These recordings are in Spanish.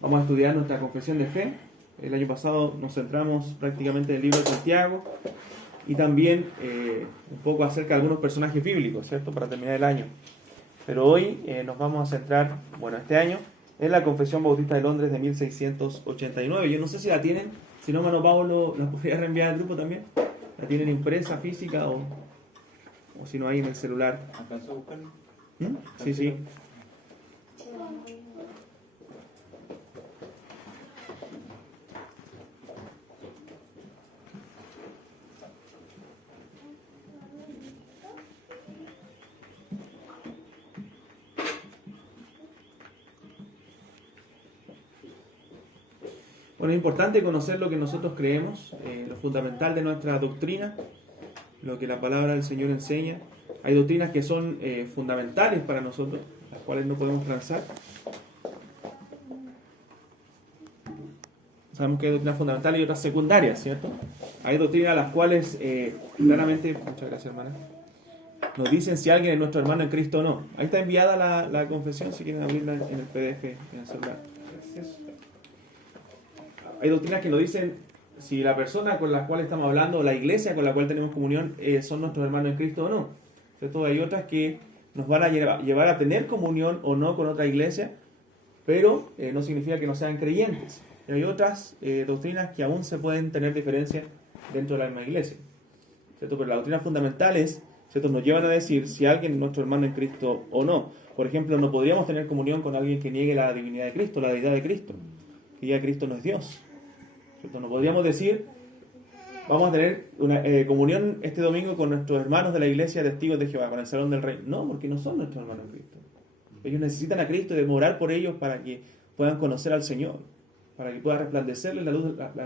Vamos a estudiar nuestra confesión de fe. El año pasado nos centramos prácticamente en el libro de Santiago y también un poco acerca de algunos personajes bíblicos, ¿cierto? Para terminar el año. Pero hoy nos vamos a centrar, este año, en la Confesión Bautista de Londres de 1689. Yo no sé si la tienen, si no, hermano Pablo, ¿la podría reenviar al grupo también? ¿La tienen impresa, física o si no hay en el celular? ¿Alcanzó a buscarlo? Sí, sí. Bueno, es importante conocer lo que nosotros creemos, lo fundamental de nuestra doctrina, lo que la palabra del Señor enseña. Hay doctrinas que son fundamentales para nosotros, las cuales no podemos transar. Sabemos que hay doctrinas fundamentales y otras secundarias, ¿cierto? Hay doctrinas las cuales claramente, muchas gracias hermana, nos dicen si alguien es nuestro hermano en Cristo o no. Ahí está enviada la confesión, si quieren abrirla en el PDF, en el celular. Gracias. Hay doctrinas que nos dicen si la persona con la cual estamos hablando o la iglesia con la cual tenemos comunión son nuestros hermanos en Cristo o no, ¿cierto? Hay otras que nos van a llevar a tener comunión o no con otra iglesia, pero no significa que no sean creyentes. Y hay otras doctrinas que aún se pueden tener diferencias dentro de la misma iglesia, ¿cierto? Pero las doctrinas fundamentales, ¿cierto?, nos llevan a decir si alguien es nuestro hermano en Cristo o no. Por ejemplo, no podríamos tener comunión con alguien que niegue la divinidad de Cristo, la deidad de Cristo, que diga que Cristo no es Dios, ¿cierto? No podríamos decir, vamos a tener una comunión este domingo con nuestros hermanos de la iglesia Testigos de Jehová, con el Salón del Rey. No, porque no son nuestros hermanos en Cristo. Ellos necesitan a Cristo y debemos orar por ellos para que puedan conocer al Señor, para que pueda resplandecerles la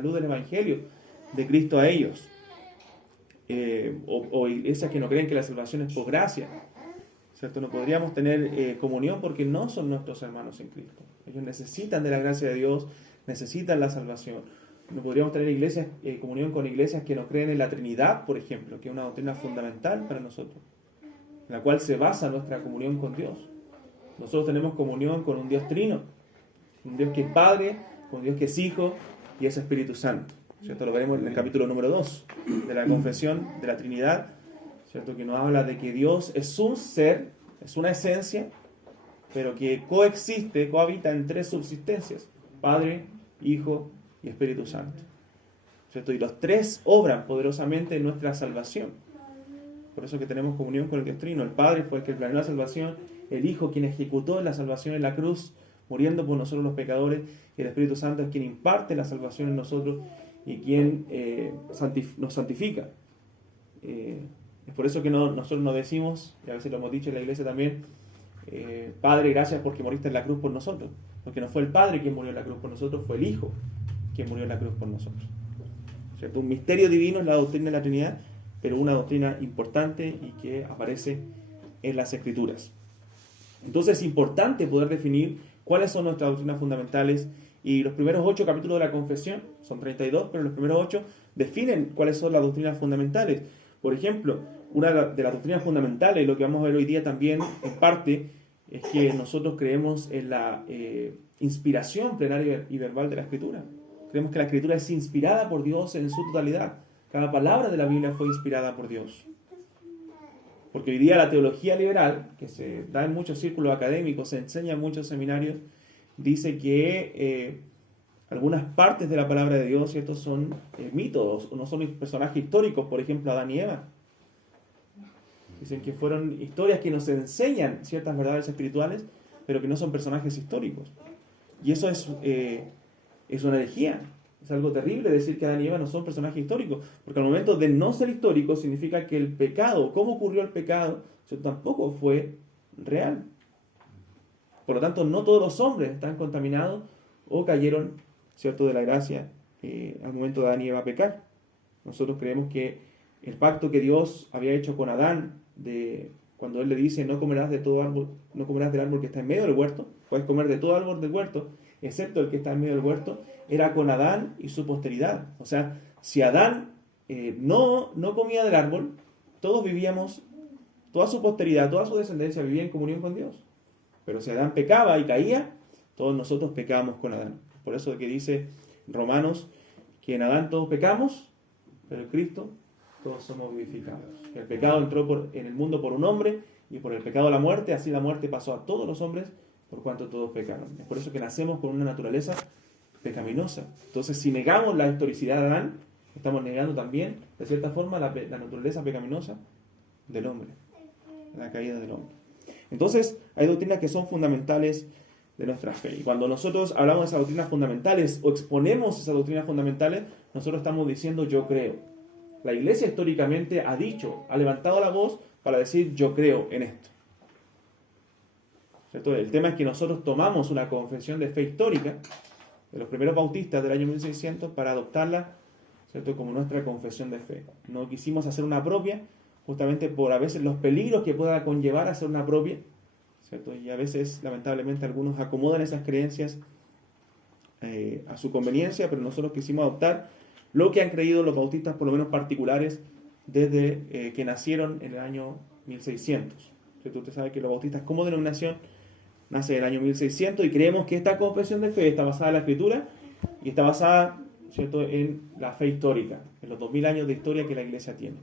luz del Evangelio de Cristo a ellos. O iglesias que no creen que la salvación es por gracia, ¿cierto? No podríamos tener comunión porque no son nuestros hermanos en Cristo. Ellos necesitan de la gracia de Dios, necesitan la salvación. No podríamos tener comunión con iglesias que no creen en la Trinidad, por ejemplo, que es una doctrina fundamental para nosotros, en la cual se basa nuestra comunión con Dios. Nosotros tenemos comunión con un Dios trino, un Dios que es Padre, con un Dios que es Hijo y es Espíritu Santo, ¿cierto? Lo veremos en el capítulo número 2 de la Confesión de la Trinidad, ¿cierto? Que nos habla de que Dios es un ser, es una esencia, pero que cohabita en tres subsistencias: Padre, Hijo y Espíritu Santo, ¿cierto? Y los tres obran poderosamente en nuestra salvación. Por eso que tenemos comunión con el Dios Trino. El Padre fue el que planeó la salvación, el Hijo quien ejecutó la salvación en la cruz, muriendo por nosotros los pecadores, y el Espíritu Santo es quien imparte la salvación en nosotros y quien nos santifica. Es por eso que nosotros nos decimos, y a veces lo hemos dicho en la iglesia también, Padre, gracias porque moriste en la cruz por nosotros. Porque no fue el Padre quien murió en la cruz por nosotros, fue el Hijo quien murió en la cruz por nosotros, ¿cierto? Un misterio divino es la doctrina de la Trinidad, pero una doctrina importante y que aparece en las Escrituras. Entonces es importante poder definir cuáles son nuestras doctrinas fundamentales, y los primeros 8 capítulos de la Confesión, son 32, pero los primeros 8 definen cuáles son las doctrinas fundamentales. Por ejemplo, una de las doctrinas fundamentales, y lo que vamos a ver hoy día también en parte, es que nosotros creemos en la inspiración plenaria y verbal de la Escritura. Creemos que la Escritura es inspirada por Dios en su totalidad. Cada palabra de la Biblia fue inspirada por Dios. Porque hoy día la teología liberal, que se da en muchos círculos académicos, se enseña en muchos seminarios, dice que algunas partes de la palabra de Dios, ¿cierto?, son mitos, o no son personajes históricos, por ejemplo, Adán y Eva. Dicen que fueron historias que nos enseñan ciertas verdades espirituales, pero que no son personajes históricos. Y eso es una herejía. Es algo terrible decir que Adán y Eva no son personajes históricos, porque al momento de no ser históricos significa que el pecado, cómo ocurrió el pecado, ¿cierto?, tampoco fue real. Por lo tanto, no todos los hombres están contaminados o cayeron, ¿cierto?, de la gracia al momento de Adán y Eva pecar. Nosotros creemos que el pacto que Dios había hecho con Adán, cuando él le dice no comerás de todo árbol, no comerás del árbol que está en medio del huerto, puedes comer de todo árbol del huerto, excepto el que está en medio del huerto, era con Adán y su posteridad. O sea, si Adán no comía del árbol, todos vivíamos, toda su posteridad, toda su descendencia vivía en comunión con Dios. Pero si Adán pecaba y caía, Todos nosotros pecamos con Adán. Por eso que dice Romanos que en Adán todos pecamos, pero en Cristo todos somos vivificados. El pecado entró en el mundo por un hombre, y por el pecado la muerte, así la muerte pasó a todos los hombres, por cuanto todos pecaron. Es por eso que nacemos con una naturaleza pecaminosa. Entonces, si negamos la historicidad de Adán, estamos negando también, de cierta forma, la naturaleza pecaminosa del hombre, la caída del hombre. Entonces, hay doctrinas que son fundamentales de nuestra fe. Y cuando nosotros hablamos de esas doctrinas fundamentales o exponemos esas doctrinas fundamentales, nosotros estamos diciendo yo creo. La Iglesia históricamente ha dicho, ha levantado la voz para decir yo creo en esto. ¿Cierto? El tema es que nosotros tomamos una confesión de fe histórica de los primeros bautistas del año 1600 para adoptarla, ¿cierto?, como nuestra confesión de fe. No quisimos hacer una propia, justamente por a veces los peligros que pueda conllevar hacer una propia, ¿cierto? Y a veces, lamentablemente, algunos acomodan esas creencias a su conveniencia, pero nosotros quisimos adoptar lo que han creído los bautistas, por lo menos particulares, desde que nacieron en el año 1600. ¿Cierto? Usted sabe que los bautistas como denominación nace en el año 1600 y creemos que esta confesión de fe está basada en la Escritura y está basada, ¿cierto?, en la fe histórica, en los 2000 años de historia que la Iglesia tiene.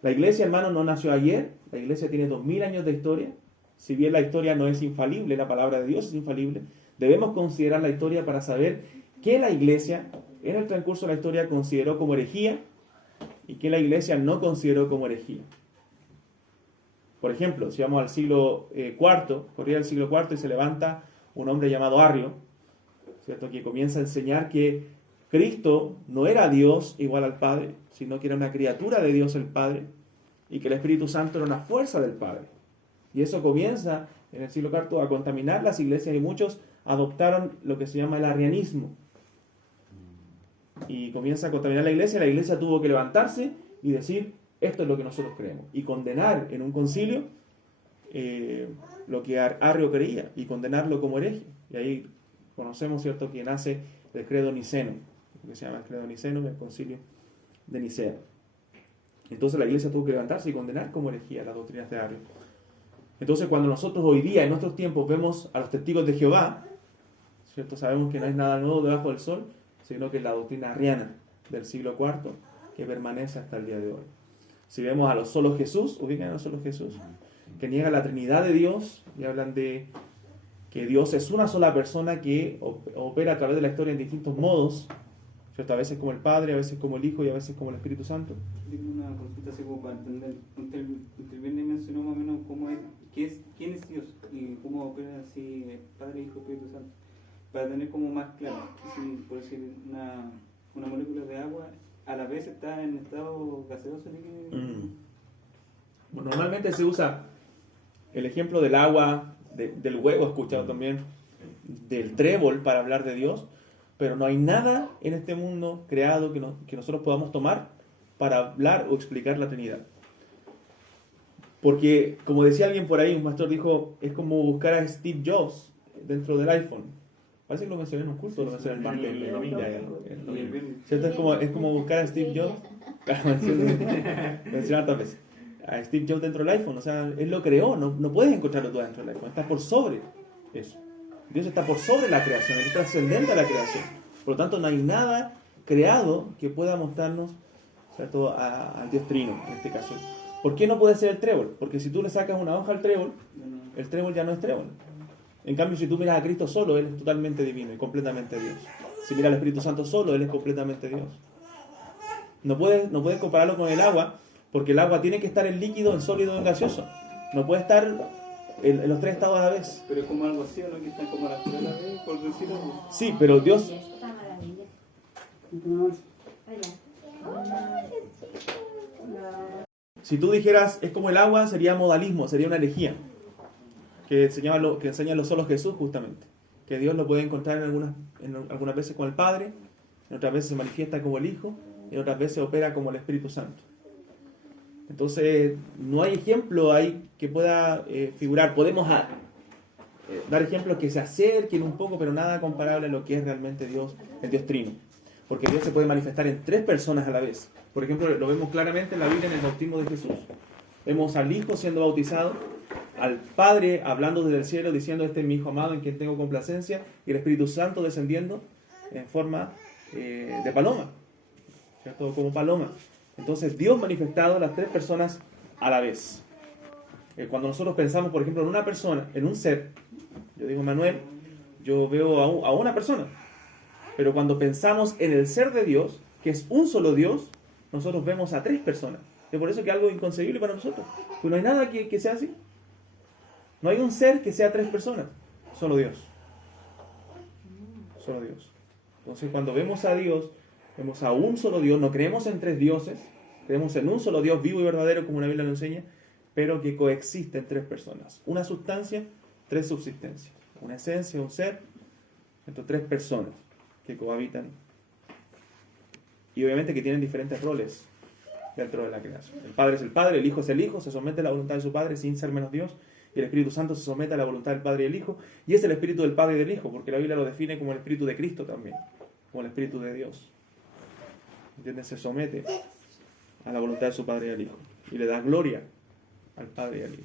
La Iglesia, hermano, no nació ayer, la Iglesia tiene 2000 años de historia. Si bien la historia no es infalible, la palabra de Dios es infalible, debemos considerar la historia para saber qué la Iglesia, en el transcurso de la historia, consideró como herejía y qué la Iglesia no consideró como herejía. Por ejemplo, si vamos al siglo IV, corría el siglo IV y se levanta un hombre llamado Arrio, ¿cierto?, que comienza a enseñar que Cristo no era Dios igual al Padre, sino que era una criatura de Dios el Padre, y que el Espíritu Santo era una fuerza del Padre. Y eso comienza en el siglo IV a contaminar las iglesias, y muchos adoptaron lo que se llama el arrianismo. Y comienza a contaminar la iglesia tuvo que levantarse y decir, esto es lo que nosotros creemos, y condenar en un concilio lo que Arrio creía, y condenarlo como hereje. Y ahí conocemos, ¿cierto?, que nace el credo niceno, que se llama el credo niceno, el concilio de Nicea. Entonces la iglesia tuvo que levantarse y condenar como herejía las doctrinas de Arrio. Entonces, cuando nosotros hoy día, en nuestros tiempos, vemos a los testigos de Jehová, ¿cierto?, sabemos que no es nada nuevo debajo del sol, sino que es la doctrina arriana del siglo IV que permanece hasta el día de hoy. Si vemos a los solos Jesús, ubican a los solos Jesús, que niegan la Trinidad de Dios y hablan de que Dios es una sola persona que opera a través de la historia en distintos modos, ¿cierto? A veces como el Padre, a veces como el Hijo y a veces como el Espíritu Santo. Tengo una consulta así como para entender. Usted bien mencionó más o menos cómo es, quién es Dios y cómo opera así Padre, Hijo, Espíritu Santo. Para tener como más claro, si por decir una molécula de agua a la vez está en estado gaseoso. Bueno, normalmente se usa el ejemplo del agua, del huevo, he escuchado también, del trébol para hablar de Dios, pero no hay nada en este mundo creado que nosotros podamos tomar para hablar o explicar la Trinidad. Porque, como decía alguien por ahí, un pastor dijo, es como buscar a Steve Jobs dentro del iPhone. Parece que lo mencioné en un culto, lo mencioné en el domingo. ¿Cierto? Es como buscar a Steve Jobs, mencioné tantas veces, a Steve Jobs dentro del iPhone. O sea, él lo creó, no puedes encontrarlo tú dentro del iPhone, está por sobre eso. Dios está por sobre la creación, Él es trascendente a la creación. Por lo tanto, no hay nada creado que pueda mostrarnos, ¿cierto?, al Dios Trino, en este caso. ¿Por qué no puede ser el trébol? Porque si tú le sacas una hoja al trébol, el trébol ya no es trébol. En cambio, si tú miras a Cristo solo, Él es totalmente divino y completamente Dios. Si miras al Espíritu Santo solo, Él es completamente Dios. No puedes compararlo con el agua, porque el agua tiene que estar en líquido, en sólido, en gaseoso. No puede estar en los tres estados a la vez. Pero es como algo así, ¿no? Que están como las tres a la vez, por decirlo. Sí, pero Dios... Si tú dijeras, es como el agua, sería modalismo, sería una herejía. Que enseña los solos Jesús, justamente. Que Dios lo puede encontrar en algunas veces con el Padre, en otras veces se manifiesta como el Hijo, y en otras veces opera como el Espíritu Santo. Entonces, no hay ejemplo ahí que pueda figurar. Podemos dar ejemplos que se acerquen un poco, pero nada comparable a lo que es realmente Dios, el Dios Trino. Porque Dios se puede manifestar en tres personas a la vez. Por ejemplo, lo vemos claramente en la Biblia en el bautismo de Jesús. Vemos al Hijo siendo bautizado, al Padre hablando desde el cielo, diciendo: este es mi Hijo amado en quien tengo complacencia, y el Espíritu Santo descendiendo en forma de paloma, ¿cierto? Como paloma. Entonces Dios manifestado, las tres personas a la vez. Cuando nosotros pensamos, por ejemplo, en una persona, en un ser, yo digo: Manuel, yo veo a una persona. Pero cuando pensamos en el ser de Dios, que es un solo Dios, nosotros vemos a tres personas. Es por eso que es algo inconcebible para nosotros. Pues no hay nada que sea así. No hay un ser que sea tres personas. Solo Dios. Solo Dios. Entonces, cuando vemos a Dios, vemos a un solo Dios. No creemos en tres dioses. Creemos en un solo Dios vivo y verdadero, como la Biblia lo enseña, pero que coexisten tres personas. Una sustancia, tres subsistencias. Una esencia, un ser, entre tres personas que cohabitan. Y obviamente que tienen diferentes roles dentro de la creación. El Padre es el Padre, el Hijo es el Hijo, se somete a la voluntad de su Padre sin ser menos Dios. Y el Espíritu Santo se somete a la voluntad del Padre y del Hijo. Y es el Espíritu del Padre y del Hijo, porque la Biblia lo define como el Espíritu de Cristo también, como el Espíritu de Dios. ¿Entiendes? Se somete a la voluntad de su Padre y al Hijo. Y le da gloria al Padre y al Hijo.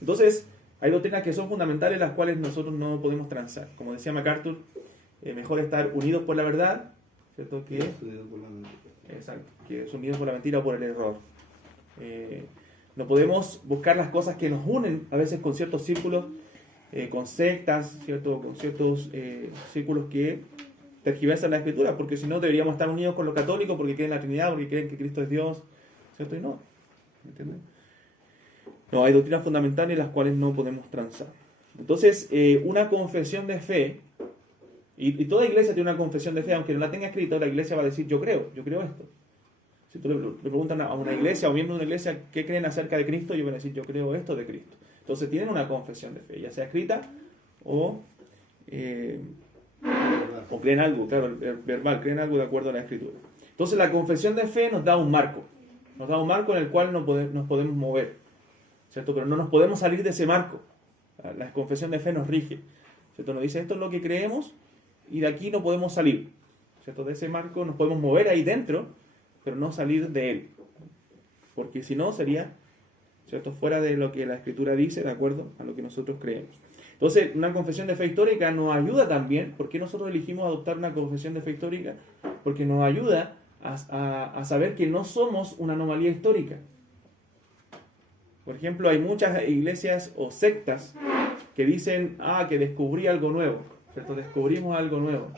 Entonces, hay doctrinas que son fundamentales, las cuales nosotros no podemos transar. Como decía MacArthur, mejor estar unidos por la verdad, ¿cierto? Que unidos por la mentira o por el error. No podemos buscar las cosas que nos unen a veces con ciertos círculos, con sectas, ¿cierto? Con ciertos círculos que tergiversan la Escritura, porque si no deberíamos estar unidos con los católicos porque creen en la Trinidad, porque creen que Cristo es Dios, ¿cierto? Y no, ¿entiendes? No, hay doctrinas fundamentales las cuales no podemos transar. Entonces, una confesión de fe, y toda iglesia tiene una confesión de fe, aunque no la tenga escrita, la iglesia va a decir: yo creo esto. Si tú le preguntan a una iglesia o miembro de una iglesia qué creen acerca de Cristo, ellos van a decir: yo creo esto de Cristo. Entonces tienen una confesión de fe, ya sea escrita o creen algo, claro, verbal, creen algo de acuerdo a la Escritura. Entonces la confesión de fe nos da un marco en el cual nos podemos mover, ¿cierto? Pero no nos podemos salir de ese marco. La confesión de fe nos rige, ¿cierto? Nos dice: esto es lo que creemos y de aquí no podemos salir, ¿cierto? De ese marco nos podemos mover ahí dentro, pero no salir de él, porque si no sería, ¿cierto?, fuera de lo que la Escritura dice, de acuerdo a lo que nosotros creemos. Entonces, una confesión de fe histórica nos ayuda también. ¿Por qué nosotros elegimos adoptar una confesión de fe histórica? Porque nos ayuda a saber que no somos una anomalía histórica. Por ejemplo, hay muchas iglesias o sectas que dicen: que descubrí algo nuevo, ¿cierto? Descubrimos algo nuevo.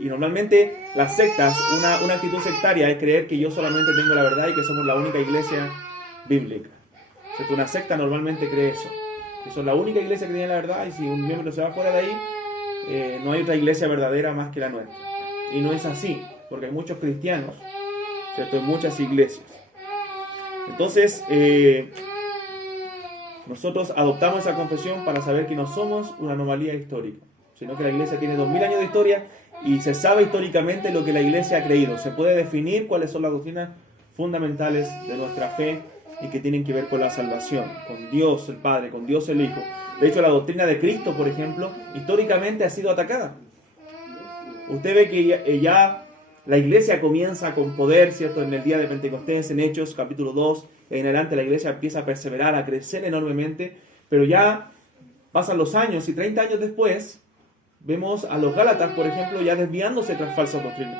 Y normalmente las sectas, una actitud sectaria es creer que yo solamente tengo la verdad y que somos la única iglesia bíblica, ¿cierto? Una secta normalmente cree eso, que son la única iglesia que tiene la verdad, y si un miembro se va fuera de ahí, no hay otra iglesia verdadera más que la nuestra. Y no es así, porque hay muchos cristianos, ¿cierto?, en muchas iglesias. Entonces, nosotros adoptamos esa confesión para saber que no somos una anomalía histórica, sino que la iglesia tiene 2000 años de historia y se sabe históricamente lo que la iglesia ha creído. Se puede definir cuáles son las doctrinas fundamentales de nuestra fe y que tienen que ver con la salvación, con Dios el Padre, con Dios el Hijo. De hecho, la doctrina de Cristo, por ejemplo, históricamente ha sido atacada. Usted ve que ya la iglesia comienza con poder, ¿cierto? En el día de Pentecostés, en Hechos, capítulo 2, en adelante la iglesia empieza a perseverar, a crecer enormemente, pero ya pasan los años y 30 años después vemos a los Gálatas, por ejemplo, ya desviándose tras falsas doctrinas.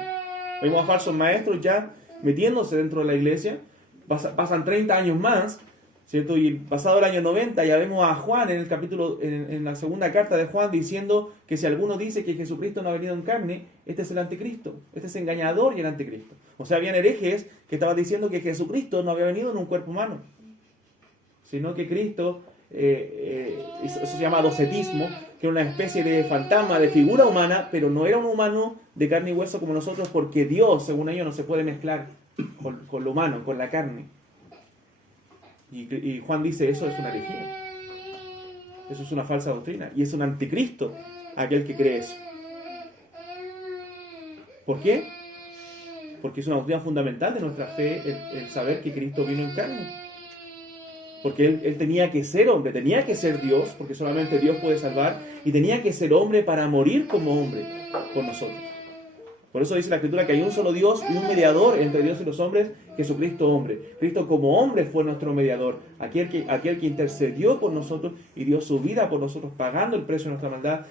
Vemos a falsos maestros ya metiéndose dentro de la iglesia. Pasan 30 años más, ¿cierto? Y pasado el año 90 ya vemos a Juan en la segunda carta de Juan diciendo que si alguno dice que Jesucristo no ha venido en carne, este es el anticristo, este es engañador y el anticristo. O sea, habían herejes que estaban diciendo que Jesucristo no había venido en un cuerpo humano, sino que Cristo, eso se llama docetismo, que era una especie de fantasma, de figura humana, pero no era un humano de carne y hueso como nosotros, porque Dios, según ellos, no se puede mezclar con lo humano, con la carne. Y Juan dice: eso es una herejía, eso es una falsa doctrina, y es un anticristo aquel que cree eso. ¿Por qué? Porque es una doctrina fundamental de nuestra fe el saber que Cristo vino en carne. Porque él tenía que ser hombre, tenía que ser Dios, porque solamente Dios puede salvar, y tenía que ser hombre para morir como hombre por nosotros. Por eso dice la Escritura que hay un solo Dios y un mediador entre Dios y los hombres, Jesucristo hombre. Cristo como hombre fue nuestro mediador, aquel que intercedió por nosotros y dio su vida por nosotros, pagando el precio de nuestra maldad,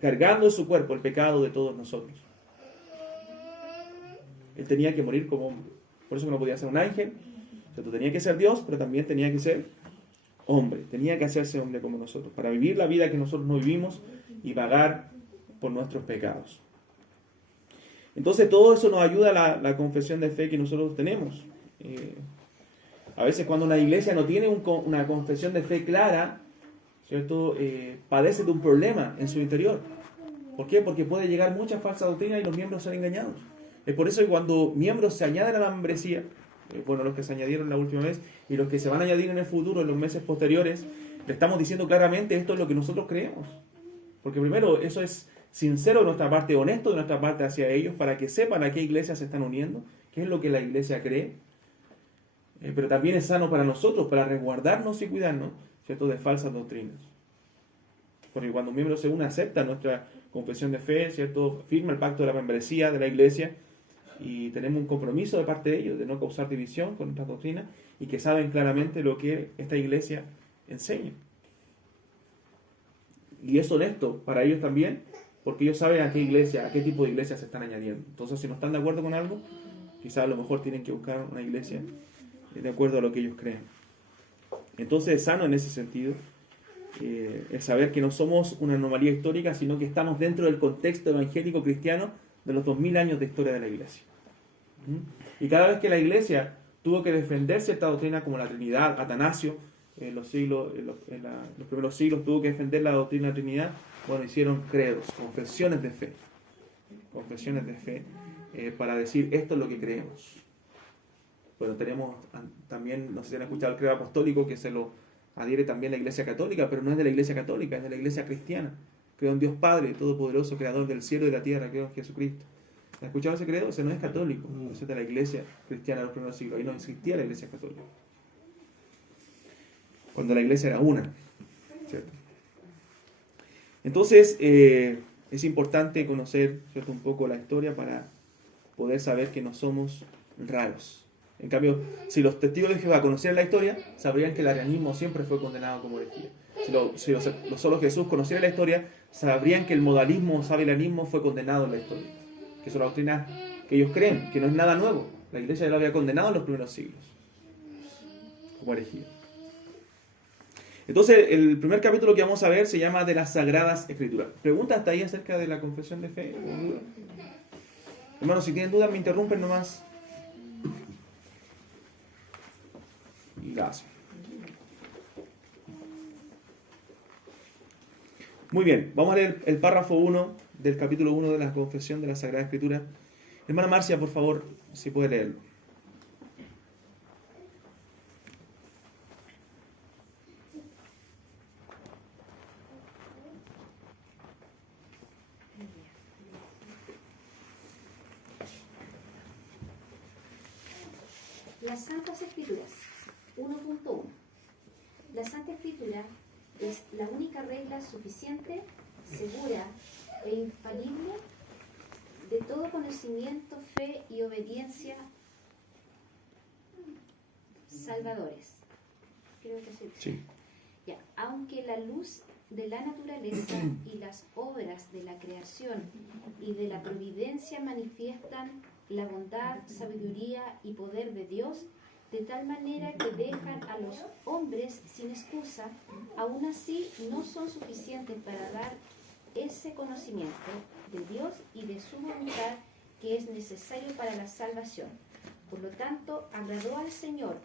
cargando en su cuerpo el pecado de todos nosotros. Él tenía que morir como hombre. Por eso no podía ser un ángel. O sea, tenía que ser Dios, pero también tenía que ser hombre. Tenía que hacerse hombre como nosotros, para vivir la vida que nosotros no vivimos y pagar por nuestros pecados. Entonces todo eso nos ayuda a la confesión de fe que nosotros tenemos. A veces cuando una iglesia no tiene una confesión de fe clara, ¿cierto? Padece de un problema en su interior. ¿Por qué? Porque puede llegar mucha falsa doctrina y los miembros ser engañados. Es por eso que cuando miembros se añaden a la membresía, bueno, los que se añadieron la última vez y los que se van a añadir en el futuro, en los meses posteriores, le estamos diciendo claramente esto es lo que nosotros creemos. Porque primero, eso es sincero de nuestra parte, honesto de nuestra parte hacia ellos, para que sepan a qué iglesia se están uniendo, qué es lo que la iglesia cree. Pero también es sano para nosotros, para resguardarnos y cuidarnos, ¿cierto?, de falsas doctrinas. Porque cuando un miembro se une, acepta nuestra confesión de fe, ¿cierto?, firma el pacto de la membresía de la iglesia, y tenemos un compromiso de parte de ellos de no causar división con nuestras doctrinas, y que saben claramente lo que esta iglesia enseña. Y es honesto para ellos también, porque ellos saben a qué iglesia, a qué tipo de iglesia se están añadiendo. Entonces, si no están de acuerdo con algo, quizás a lo mejor tienen que buscar una iglesia de acuerdo a lo que ellos creen. Entonces, es sano en ese sentido el saber que no somos una anomalía histórica, sino que estamos dentro del contexto evangélico cristiano de los 2000 años de historia de la iglesia. Y cada vez que la iglesia tuvo que defender cierta doctrina como la Trinidad, Atanasio, en los primeros siglos tuvo que defender la doctrina de la Trinidad, bueno, hicieron credos, confesiones de fe. Confesiones de fe para decir esto es lo que creemos. Bueno, tenemos también, no sé si han escuchado el credo apostólico, que se lo adhiere también la Iglesia Católica, pero no es de la Iglesia Católica, es de la Iglesia Cristiana. Creo en Dios Padre, Todopoderoso, Creador del cielo y de la tierra, creo en Jesucristo. ¿Han escuchado ese credo? Ese no es católico, ese es de la Iglesia Cristiana de los primeros siglos. Ahí no existía la Iglesia Católica. Cuando la Iglesia era una, ¿cierto? Entonces, es importante conocer, ¿cierto?, un poco la historia para poder saber que no somos raros. En cambio, si los testigos de Jehová conocieran la historia, sabrían que el arianismo siempre fue condenado como herejía. Si solo Jesús conociera la historia, sabrían que el modalismo o sabelianismo fue condenado en la historia. Que es una doctrina que ellos creen, que no es nada nuevo. La iglesia ya lo había condenado en los primeros siglos como herejía. Entonces, el primer capítulo que vamos a ver se llama de las Sagradas Escrituras. ¿Preguntas hasta ahí acerca de la confesión de fe? Hermanos, si tienen dudas, me interrumpen nomás. Gracias. Muy bien, vamos a leer el párrafo 1 del capítulo 1 de la confesión de la Sagrada Escritura. Hermana Marcia, por favor, si puede leerlo. Las Santas Escrituras, 1.1. La Santa Escritura es la única regla suficiente, segura e infalible de todo conocimiento, fe y obediencia salvadores. Creo que sí. Ya, aunque la luz de la naturaleza y las obras de la creación y de la providencia manifiestan la bondad, sabiduría y poder de Dios, de tal manera que dejan a los hombres sin excusa, aún así no son suficientes para dar ese conocimiento de Dios y de su voluntad que es necesario para la salvación. Por lo tanto, agradó al Señor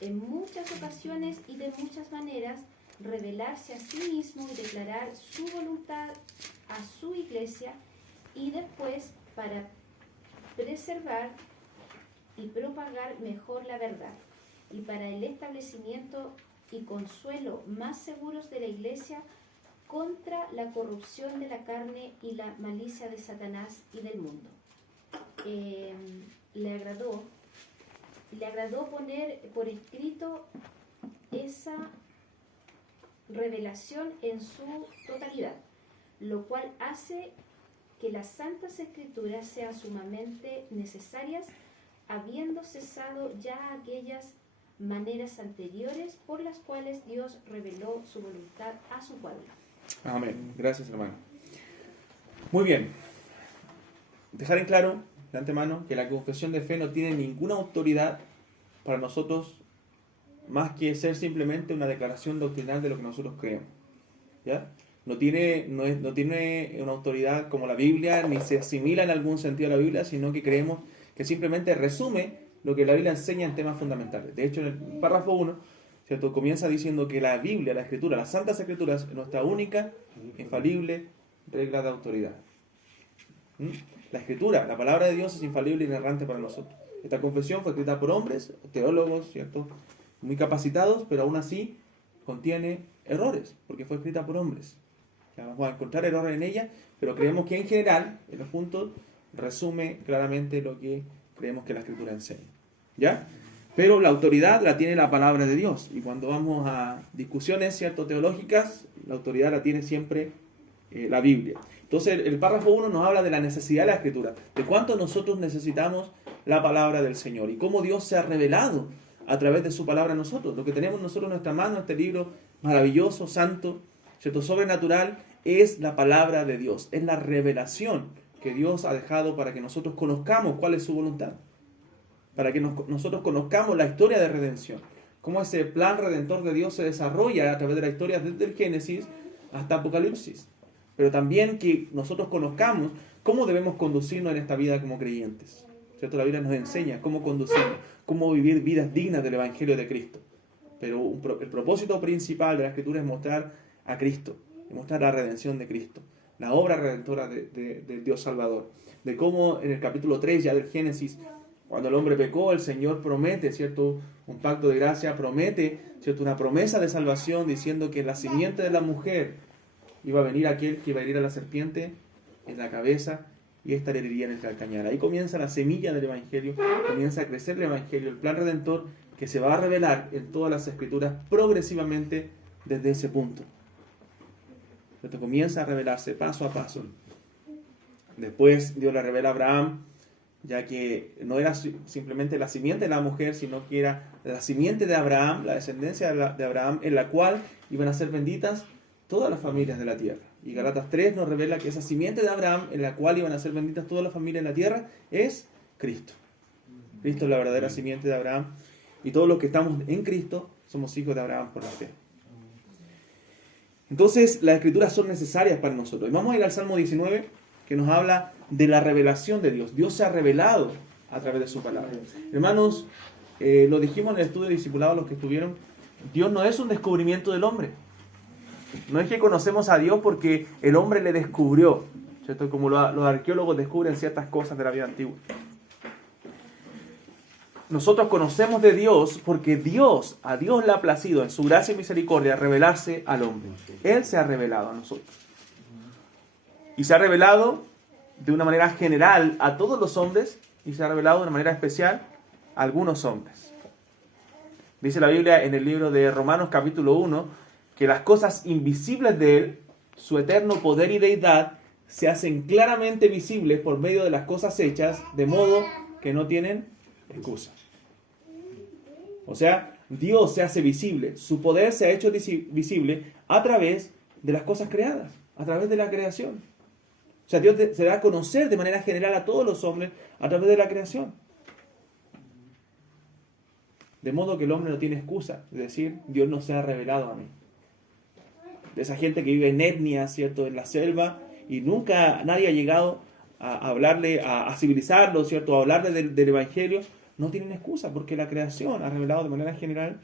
en muchas ocasiones y de muchas maneras revelarse a sí mismo y declarar su voluntad a su iglesia, y después para preservar y propagar mejor la verdad, y para el establecimiento y consuelo más seguros de la iglesia contra la corrupción de la carne y la malicia de Satanás y del mundo. Le agradó poner por escrito esa revelación en su totalidad, lo cual hace que las Santas Escrituras sean sumamente necesarias, habiendo cesado ya aquellas maneras anteriores por las cuales Dios reveló su voluntad a su pueblo. Amén. Gracias, hermano. Muy bien. Dejar en claro de antemano que la confesión de fe no tiene ninguna autoridad para nosotros más que ser simplemente una declaración doctrinal de lo que nosotros creemos. ¿Ya? No tiene una autoridad como la Biblia, ni se asimila en algún sentido a la Biblia, sino que creemos que simplemente resume lo que la Biblia enseña en temas fundamentales. De hecho, en el párrafo 1, ¿cierto?, comienza diciendo que la Biblia, la Escritura, las Santas Escrituras, es nuestra única, infalible regla de autoridad. La Escritura, la palabra de Dios, es infalible y inerrante para nosotros. Esta confesión fue escrita por hombres, teólogos, ¿cierto?, muy capacitados, pero aún así contiene errores, porque fue escrita por hombres. Ya vamos a encontrar errores en ella, pero creemos que en general, en los puntos, resume claramente lo que creemos que la Escritura enseña. ¿Ya? Pero la autoridad la tiene la palabra de Dios. Y cuando vamos a discusiones, ¿cierto?, teológicas, la autoridad la tiene siempre la Biblia. Entonces, el párrafo 1 nos habla de la necesidad de la Escritura, de cuánto nosotros necesitamos la palabra del Señor y cómo Dios se ha revelado a través de su palabra a nosotros. Lo que tenemos nosotros en nuestra mano, este libro maravilloso, santo, ¿cierto?, sobrenatural, es la palabra de Dios, es la revelación que Dios ha dejado para que nosotros conozcamos cuál es su voluntad, para que nosotros conozcamos la historia de redención, cómo ese plan redentor de Dios se desarrolla a través de la historia desde el Génesis hasta Apocalipsis, pero también que nosotros conozcamos cómo debemos conducirnos en esta vida como creyentes, ¿cierto? La Biblia nos enseña cómo conducirnos, cómo vivir vidas dignas del Evangelio de Cristo, pero el propósito principal de la Escritura es mostrar a Cristo, mostrar la redención de Cristo, la obra redentora del Dios Salvador, de cómo en el capítulo 3 ya del Génesis, cuando el hombre pecó, el Señor promete, ¿cierto?, un pacto de gracia, promete, ¿cierto?, una promesa de salvación, diciendo que en la simiente de la mujer iba a venir aquel que iba a herir a la serpiente en la cabeza y ésta le heriría en el calcañar. Ahí comienza la semilla del Evangelio, comienza a crecer el Evangelio, el plan redentor que se va a revelar en todas las Escrituras progresivamente desde ese punto. Esto comienza a revelarse paso a paso. Después Dios le revela a Abraham, ya que no era simplemente la simiente de la mujer, sino que era la simiente de Abraham, la descendencia de Abraham, en la cual iban a ser benditas todas las familias de la tierra. Y Gálatas 3 nos revela que esa simiente de Abraham, en la cual iban a ser benditas todas las familias de la tierra, es Cristo. Cristo es la verdadera simiente de Abraham. Y todos los que estamos en Cristo somos hijos de Abraham por la fe. Entonces, las Escrituras son necesarias para nosotros. Y vamos a ir al Salmo 19, que nos habla de la revelación de Dios. Dios se ha revelado a través de su palabra. Hermanos, lo dijimos en el estudio de discipulado, los que estuvieron, Dios no es un descubrimiento del hombre. No es que conocemos a Dios porque el hombre le descubrió, ¿cierto?, como los arqueólogos descubren ciertas cosas de la vida antigua. Nosotros conocemos de Dios porque a Dios le ha placido en su gracia y misericordia revelarse al hombre. Él se ha revelado a nosotros. Y se ha revelado de una manera general a todos los hombres y se ha revelado de una manera especial a algunos hombres. Dice la Biblia en el libro de Romanos capítulo 1 que las cosas invisibles de Él, su eterno poder y deidad, se hacen claramente visibles por medio de las cosas hechas, de modo que no tienen excusa. O sea, Dios se hace visible, su poder se ha hecho visible a través de las cosas creadas, a través de la creación. O sea, Dios se da a conocer de manera general a todos los hombres a través de la creación. De modo que el hombre no tiene excusa de decir, Dios no se ha revelado a mí. De esa gente que vive en etnia, ¿cierto?, en la selva, y nunca nadie ha llegado a hablarle, a civilizarlo, ¿cierto?, a hablarle del Evangelio, no tienen excusa, porque la creación ha revelado de manera general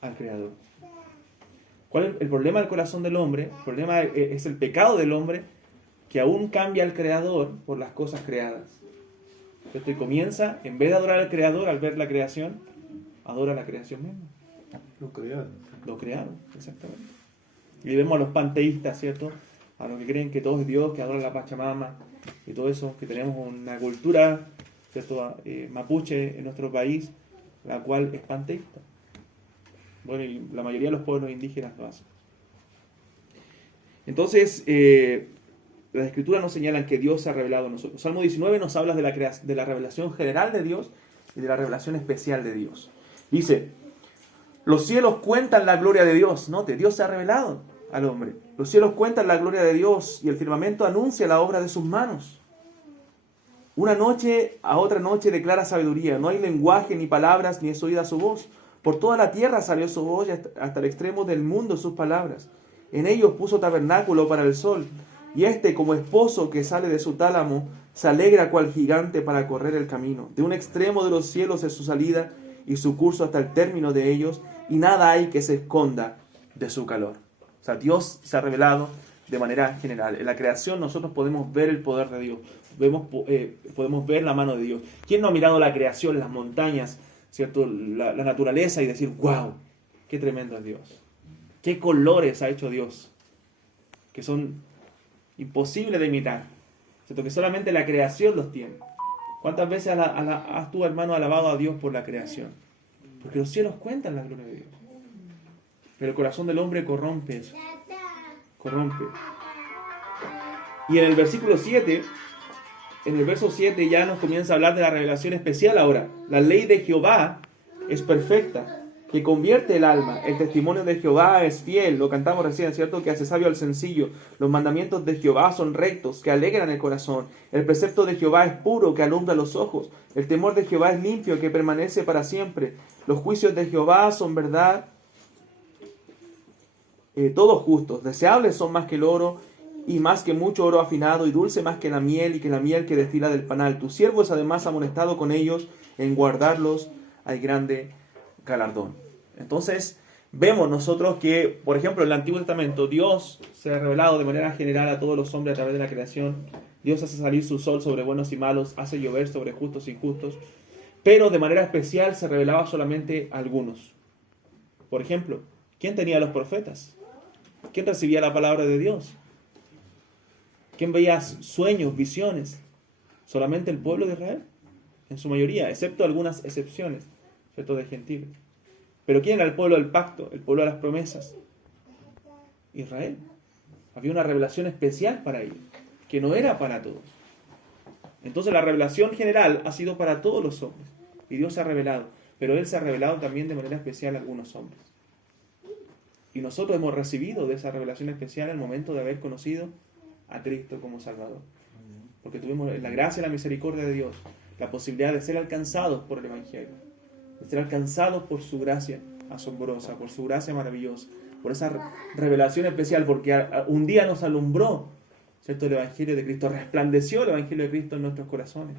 al Creador. ¿Cuál es el problema del corazón del hombre? El problema es el pecado del hombre, que aún cambia al Creador por las cosas creadas. ¿Cierto? Y comienza, en vez de adorar al Creador al ver la creación, adora la creación misma. Lo crearon. Lo crearon, exactamente. Y vemos a los panteístas, ¿cierto?, a los que creen que todo es Dios, que adoran la Pachamama y todo eso, que tenemos una cultura, ¿cierto?, mapuche en nuestro país, la cual es panteísta. Bueno, y la mayoría de los pueblos indígenas lo hacen. Entonces, las Escrituras nos señalan que Dios se ha revelado a nosotros. Salmo 19 nos habla de la revelación general de Dios y de la revelación especial de Dios. Dice, los cielos cuentan la gloria de Dios. Note, Dios se ha revelado al hombre. Los cielos cuentan la gloria de Dios y el firmamento anuncia la obra de sus manos. Una noche a otra noche declara sabiduría. No hay lenguaje ni palabras ni es oída su voz. Por toda la tierra salió su voz y hasta el extremo del mundo sus palabras. En ellos puso tabernáculo para el sol. Y éste, como esposo que sale de su tálamo, se alegra cual gigante para correr el camino. De un extremo de los cielos es su salida y su curso hasta el término de ellos, y nada hay que se esconda de su calor. O sea, Dios se ha revelado de manera general. En la creación nosotros podemos ver el poder de Dios, podemos ver la mano de Dios. ¿Quién no ha mirado la creación, las montañas, ¿cierto? La naturaleza y decir, wow, qué tremendo es Dios? ¿Qué colores ha hecho Dios? Que son imposibles de imitar, ¿cierto? Que solamente la creación los tiene. ¿Cuántas veces has tú, hermano, alabado a Dios por la creación? Porque los cielos cuentan la gloria de Dios. Pero el corazón del hombre corrompe eso. Corrompe. Y en el versículo 7, en el verso 7 ya nos comienza a hablar de la revelación especial ahora. La ley de Jehová es perfecta, que convierte el alma. El testimonio de Jehová es fiel. Lo cantamos recién, ¿cierto? Que hace sabio al sencillo. Los mandamientos de Jehová son rectos, que alegran el corazón. El precepto de Jehová es puro, que alumbra los ojos. El temor de Jehová es limpio, que permanece para siempre. Los juicios de Jehová son verdad, todos justos. Deseables son más que el oro, y más que mucho oro afinado, y dulce más que la miel, y que la miel que destila del panal. Tu siervo es además amonestado con ellos, en guardarlos hay grande galardón. Entonces, vemos nosotros que, por ejemplo, en el Antiguo Testamento, Dios se ha revelado de manera general a todos los hombres a través de la creación. Dios hace salir su sol sobre buenos y malos, hace llover sobre justos e injustos, pero de manera especial se revelaba solamente a algunos. Por ejemplo, ¿quién tenía a los profetas? ¿Quién recibía la palabra de Dios? ¿Quién veía sueños, visiones? Solamente el pueblo de Israel, en su mayoría, excepto algunas excepciones, ¿cierto? De gentiles. Pero ¿quién era el pueblo del pacto? El pueblo de las promesas. Israel. Había una revelación especial para ellos, que no era para todos. Entonces la revelación general ha sido para todos los hombres. Y Dios se ha revelado. Pero Él se ha revelado también de manera especial a algunos hombres. Y nosotros hemos recibido de esa revelación especial al momento de haber conocido a Cristo como Salvador. Porque tuvimos la gracia y la misericordia de Dios, la posibilidad de ser alcanzados por el Evangelio, de ser alcanzados por su gracia asombrosa, por su gracia maravillosa, por esa revelación especial, porque un día nos alumbró, ¿cierto?, el Evangelio de Cristo, resplandeció el Evangelio de Cristo en nuestros corazones.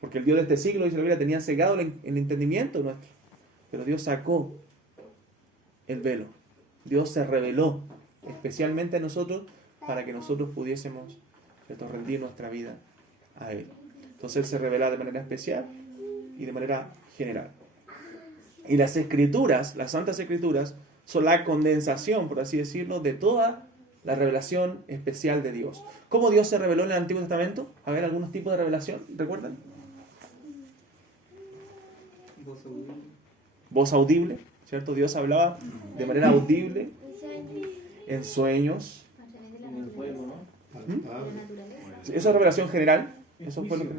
Porque el Dios de este siglo, dice la Biblia, tenía cegado el entendimiento nuestro. Pero Dios sacó el velo. Dios se reveló especialmente a nosotros para que nosotros pudiésemos, ¿cierto?, rendir nuestra vida a Él. Entonces Él se revela de manera especial y de manera general. Y las Escrituras, las Santas Escrituras, son la condensación, por así decirlo, de toda la revelación especial de Dios. ¿Cómo Dios se reveló en el Antiguo Testamento? A ver, algunos tipos de revelación, ¿recuerdan? Voz audible, ¿cierto? Dios hablaba de manera audible, en sueños. Eso es revelación general. Eso fue lo que...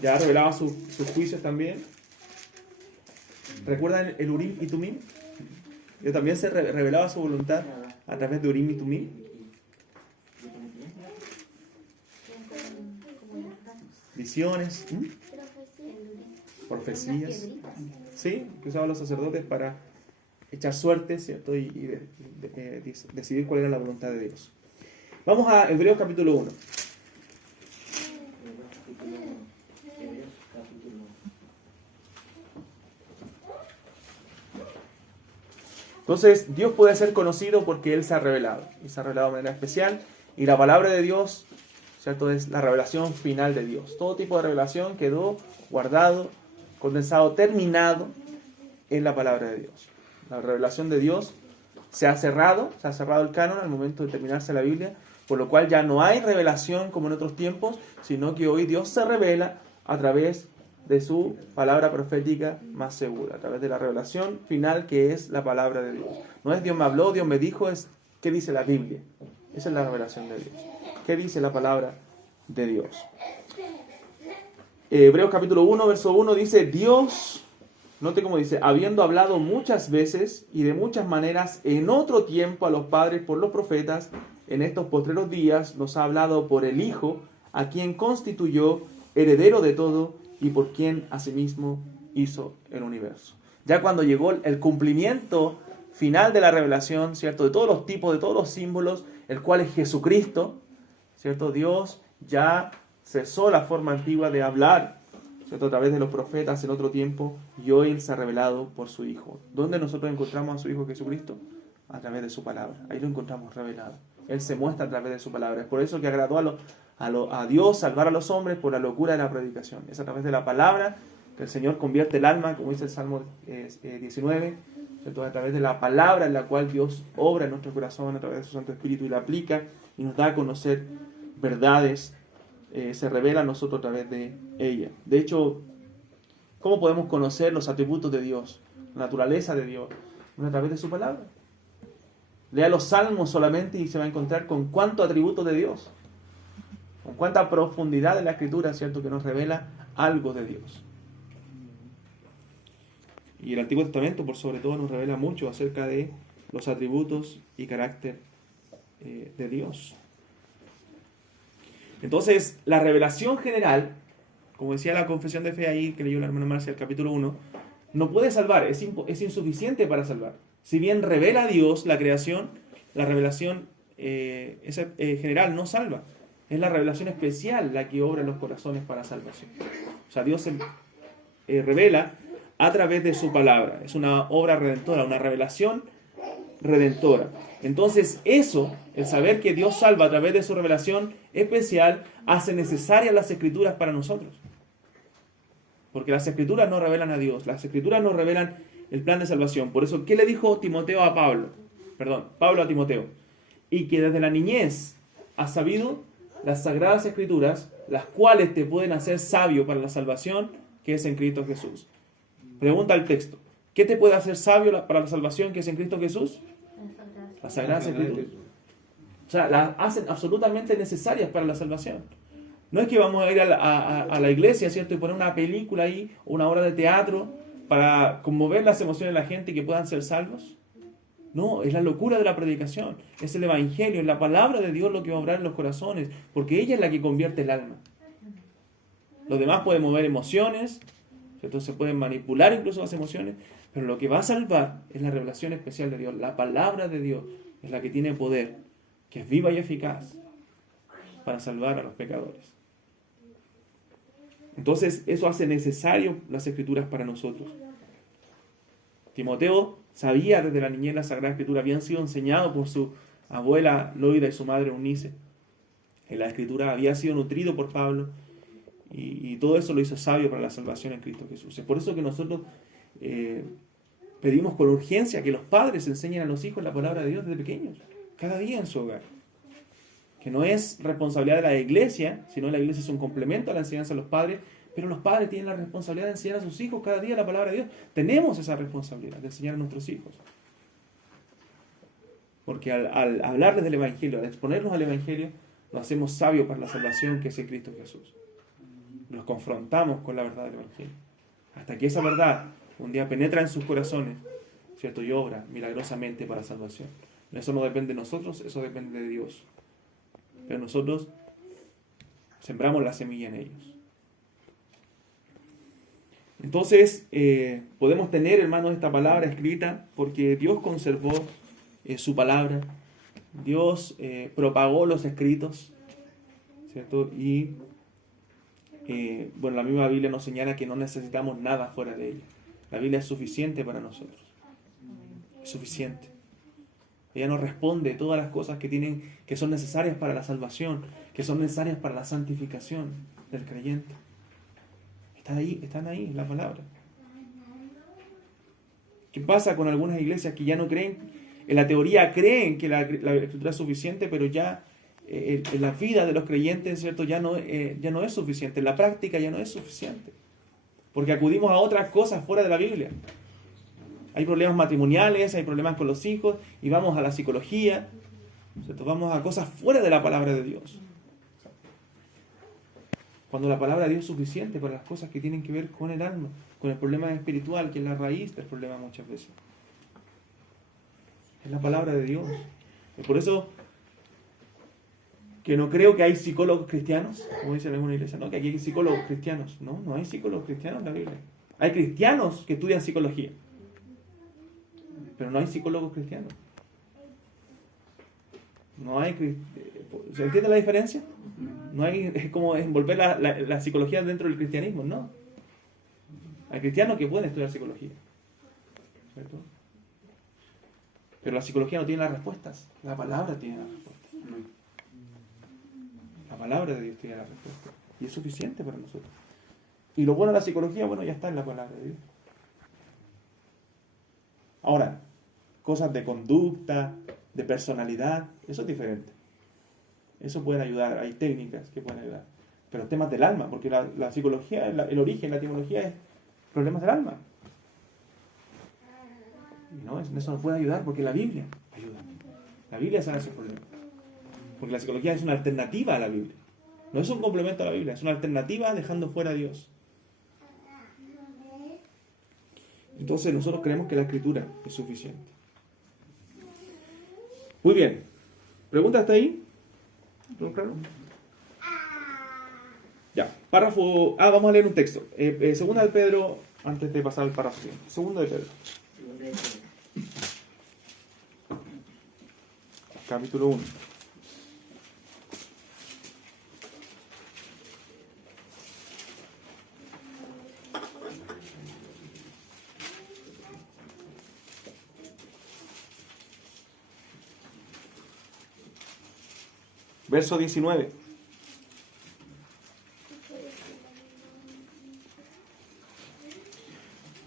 Ya revelaba sus juicios también. ¿Recuerdan el Urim y Tumim? Yo también se revelaba su voluntad a través de Urim y Tumim. Visiones, profecías, sí, que usaban los sacerdotes para echar suertes, ¿cierto? Y decidir cuál era la voluntad de Dios. Vamos a Hebreos capítulo 1. Entonces, Dios puede ser conocido porque Él se ha revelado. Y se ha revelado de manera especial. Y la palabra de Dios, ¿cierto?, es la revelación final de Dios. Todo tipo de revelación quedó guardado, condensado, terminado en la palabra de Dios. La revelación de Dios se ha cerrado el canon al momento de terminarse la Biblia, por lo cual ya no hay revelación como en otros tiempos, sino que hoy Dios se revela a través de su palabra profética más segura, a través de la revelación final que es la palabra de Dios. No es Dios me habló, Dios me dijo, es ¿qué dice la Biblia? Esa es la revelación de Dios. ¿Qué dice la palabra de Dios? Hebreos capítulo 1, verso 1 dice, Dios, note cómo dice, habiendo hablado muchas veces y de muchas maneras en otro tiempo a los padres por los profetas, en estos postreros días nos ha hablado por el Hijo, a quien constituyó heredero de todo y por quien asimismo hizo el universo. Ya cuando llegó el cumplimiento final de la revelación, ¿cierto? De todos los tipos, de todos los símbolos, el cual es Jesucristo, ¿cierto? Dios ya cesó la forma antigua de hablar, ¿cierto? A través de los profetas en otro tiempo, y hoy Él se ha revelado por su Hijo. ¿Dónde nosotros encontramos a su Hijo Jesucristo? A través de su palabra. Ahí lo encontramos revelado. Él se muestra a través de su palabra. Es por eso que agradó a Dios salvar a los hombres por la locura de la predicación. Es a través de la palabra que el Señor convierte el alma, como dice el Salmo 19, ¿cierto? A través de la palabra en la cual Dios obra en nuestro corazón a través de su Santo Espíritu y la aplica y nos da a conocer verdades, se revela a nosotros a través de ella. De hecho, ¿cómo podemos conocer los atributos de Dios, la naturaleza de Dios? A través de su palabra. Lea los salmos solamente y se va a encontrar con cuántos atributos de Dios, con cuánta profundidad de la Escritura, ¿cierto?, que nos revela algo de Dios. Y el Antiguo Testamento, por sobre todo, nos revela mucho acerca de los atributos y carácter de Dios. Entonces, la revelación general, como decía la confesión de fe ahí, que leyó la hermana Marcia, el capítulo 1, no puede salvar, es insuficiente para salvar. Si bien revela a Dios la creación, la revelación general no salva. Es la revelación especial la que obra en los corazones para salvación. O sea, Dios se revela a través de su palabra. Es una obra redentora, una revelación redentora. Entonces eso, el saber que Dios salva a través de su revelación especial, hace necesarias las Escrituras para nosotros. Porque las Escrituras no revelan a Dios, las Escrituras nos revelan el plan de salvación. Por eso, ¿qué le dijo Pablo a Timoteo? Y que desde la niñez has sabido las Sagradas Escrituras, las cuales te pueden hacer sabio para la salvación que es en Cristo Jesús. Pregunta el texto, ¿qué te puede hacer sabio para la salvación que es en Cristo Jesús? Las Sagradas Escrituras. O sea, las hacen absolutamente necesarias para la salvación. No es que vamos a ir a la iglesia, ¿cierto?, y poner una película ahí, o una obra de teatro, para conmover las emociones de la gente y que puedan ser salvos. No, es la locura de la predicación, es el Evangelio, es la palabra de Dios lo que va a obrar en los corazones, porque ella es la que convierte el alma. Los demás pueden mover emociones, ¿cierto? Se pueden manipular incluso las emociones, pero lo que va a salvar es la revelación especial de Dios. La palabra de Dios es la que tiene poder, que es viva y eficaz para salvar a los pecadores. Entonces, eso hace necesario las Escrituras para nosotros. Timoteo sabía desde la niñez las Sagradas Escrituras, habían sido enseñados por su abuela Loida y su madre Eunice. En la Escritura había sido nutrido por Pablo y todo eso lo hizo sabio para la salvación en Cristo Jesús. Es por eso que nosotros pedimos con urgencia que los padres enseñen a los hijos la palabra de Dios desde pequeños, cada día en su hogar. Que no es responsabilidad de la iglesia, sino la iglesia es un complemento a la enseñanza de los padres, pero los padres tienen la responsabilidad de enseñar a sus hijos cada día la palabra de Dios. Tenemos esa responsabilidad de enseñar a nuestros hijos. Porque al hablarles del Evangelio, al exponernos al Evangelio, los hacemos sabios para la salvación que es en Cristo Jesús. Los confrontamos con la verdad del Evangelio. Hasta que esa verdad un día penetra en sus corazones, ¿cierto? Y obra milagrosamente para salvación. Eso no depende de nosotros, eso depende de Dios. Pero nosotros sembramos la semilla en ellos. Entonces, podemos tener, hermanos, esta palabra escrita porque Dios conservó su palabra. Dios propagó los escritos, ¿cierto? Y, la misma Biblia nos señala que no necesitamos nada fuera de ella. La Biblia es suficiente para nosotros. Es suficiente. Ella nos responde todas las cosas que son necesarias para la salvación, que son necesarias para la santificación del creyente. Están ahí en la palabra. ¿Qué pasa con algunas iglesias que ya no creen? En la teoría creen que la Escritura es suficiente, pero ya en la vida de los creyentes, ¿cierto? Ya no es suficiente. En la práctica ya no es suficiente. Porque acudimos a otras cosas fuera de la Biblia. Hay problemas matrimoniales, hay problemas con los hijos, y vamos a la psicología, ¿cierto? Vamos a cosas fuera de la palabra de Dios. Cuando la palabra de Dios es suficiente para las cosas que tienen que ver con el alma, con el problema espiritual, que es la raíz del problema muchas veces. Es la palabra de Dios. Y por eso que no creo que hay psicólogos cristianos, como dice en alguna iglesia, no, que aquí hay psicólogos cristianos. No, no hay psicólogos cristianos en la Biblia. Hay cristianos que estudian psicología, pero no hay psicólogos cristianos. No hay. ¿Se entiende la diferencia? No hay, es como envolver la psicología dentro del cristianismo, no. Hay cristianos que pueden estudiar psicología, ¿cierto? Pero la psicología no tiene las respuestas, la palabra tiene las respuestas. La palabra de Dios tiene la respuesta y es suficiente para nosotros. Y lo bueno de la psicología, bueno, ya está en la palabra de Dios. Ahora, cosas de conducta, de personalidad, eso es diferente. Eso puede ayudar, hay técnicas que pueden ayudar. Pero temas del alma, porque la psicología, el origen, la etimología es problemas del alma. Y no, eso nos puede ayudar porque la Biblia ayuda. La Biblia sana esos problemas. Porque la psicología es una alternativa a la Biblia. No es un complemento a la Biblia, es una alternativa dejando fuera a Dios. Entonces nosotros creemos que la Escritura es suficiente. Muy bien. ¿Pregunta hasta ahí? ¿Todo claro? Ya. Párrafo... vamos a leer un texto. Segunda de Pedro, antes de pasar al párrafo siguiente. Segunda de Pedro. Capítulo 1. Verso 19.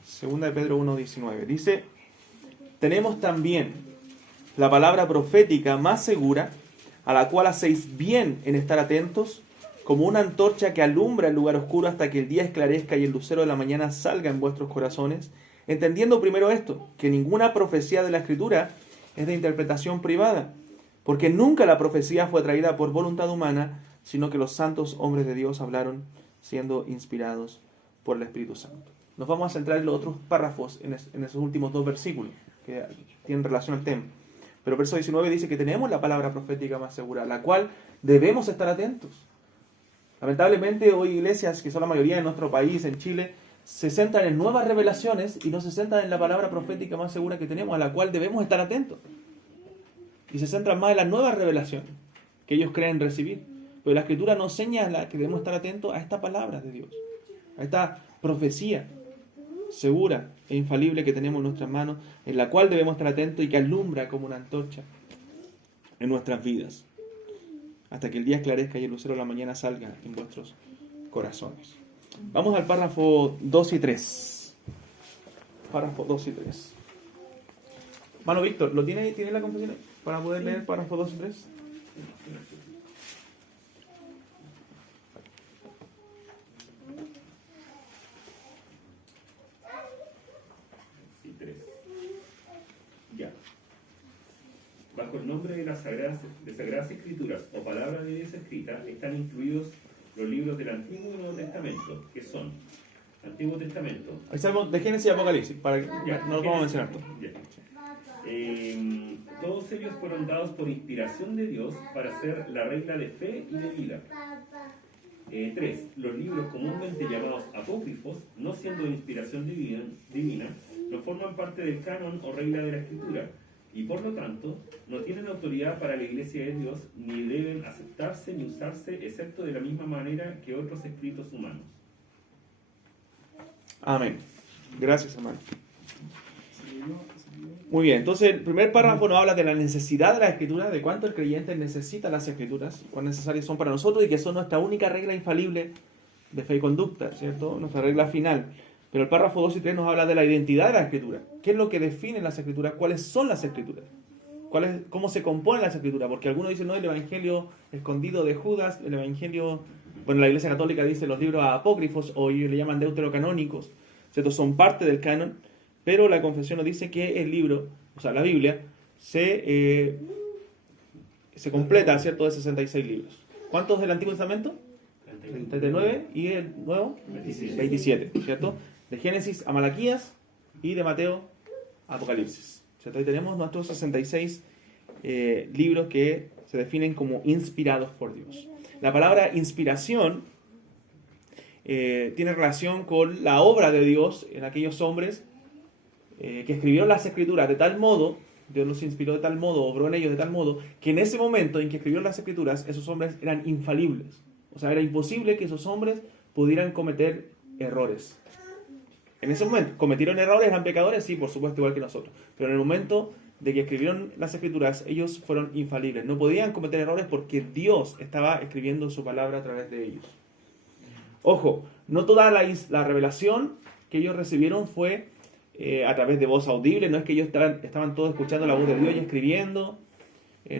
Segunda de Pedro 1:19. Dice: tenemos también la palabra profética más segura, a la cual hacéis bien en estar atentos, como una antorcha que alumbra el lugar oscuro hasta que el día esclarezca y el lucero de la mañana salga en vuestros corazones, entendiendo primero esto, que ninguna profecía de la Escritura es de interpretación privada, porque nunca la profecía fue traída por voluntad humana, sino que los santos hombres de Dios hablaron siendo inspirados por el Espíritu Santo. Nos vamos a centrar en los otros párrafos, en esos últimos dos versículos, que tienen relación al tema. Pero el verso 19 dice que tenemos la palabra profética más segura, a la cual debemos estar atentos. Lamentablemente hoy iglesias, que son la mayoría en nuestro país, en Chile, se centran en nuevas revelaciones y no se centran en la palabra profética más segura que tenemos, a la cual debemos estar atentos. Y se centran más en las nuevas revelaciones que ellos creen recibir. Pero la Escritura nos señala que debemos estar atentos a esta palabra de Dios, a esta profecía segura e infalible que tenemos en nuestras manos, en la cual debemos estar atentos y que alumbra como una antorcha en nuestras vidas, hasta que el día esclarezca y el lucero de la mañana salga en vuestros corazones. Vamos al párrafo 2 y 3. Párrafo 2 y 3. Mano Víctor, ¿lo tiene la confesión para poder leer párrafo 2 y 3? Ya. Bajo el nombre de las Sagradas Escrituras o palabra de Dios escrita están incluidos los libros del Antiguo y Nuevo Testamento, que son Antiguo Testamento. De Génesis y Apocalipsis, para que Ya, no lo vamos a mencionar todo. Ya. Todos ellos fueron dados por inspiración de Dios para ser la regla de fe y de vida. 3. Los libros comúnmente llamados apócrifos, no siendo de inspiración divina, no forman parte del canon o regla de la Escritura y por lo tanto no tienen autoridad para la Iglesia de Dios ni deben aceptarse ni usarse excepto de la misma manera que otros escritos humanos. Amén. Gracias, hermano. Muy bien, entonces el primer párrafo nos habla de la necesidad de la Escritura, de cuánto el creyente necesita las Escrituras, cuán necesarias son para nosotros y que son nuestra única regla infalible de fe y conducta, ¿cierto? Nuestra regla final. Pero el párrafo 2 y 3 nos habla de la identidad de la Escritura. ¿Qué es lo que define las Escrituras? ¿Cuáles son las Escrituras? ¿Cómo se componen las Escrituras? Porque algunos dicen, no, el Evangelio escondido de Judas, el Evangelio, bueno, la Iglesia Católica dice los libros apócrifos, o ellos le llaman deuterocanónicos, ¿cierto? Son parte del canon, pero la confesión nos dice que el libro, o sea, la Biblia, se se completa, ¿cierto?, de 66 libros. ¿Cuántos del Antiguo Testamento? 39 y el Nuevo 27, ¿cierto? De Génesis a Malaquías y de Mateo a Apocalipsis, ¿cierto? Ahí tenemos nuestros 66 libros que se definen como inspirados por Dios. La palabra inspiración tiene relación con la obra de Dios en aquellos hombres que escribieron las Escrituras de tal modo, Dios los inspiró de tal modo, obró en ellos de tal modo, que en ese momento en que escribieron las Escrituras, esos hombres eran infalibles. O sea, era imposible que esos hombres pudieran cometer errores. En ese momento, ¿cometieron errores? ¿Eran pecadores? Sí, por supuesto, igual que nosotros. Pero en el momento de que escribieron las Escrituras, ellos fueron infalibles. No podían cometer errores porque Dios estaba escribiendo su palabra a través de ellos. Ojo, no toda la revelación que ellos recibieron fue a través de voz audible. No es que ellos estaban todos escuchando la voz de Dios y escribiendo.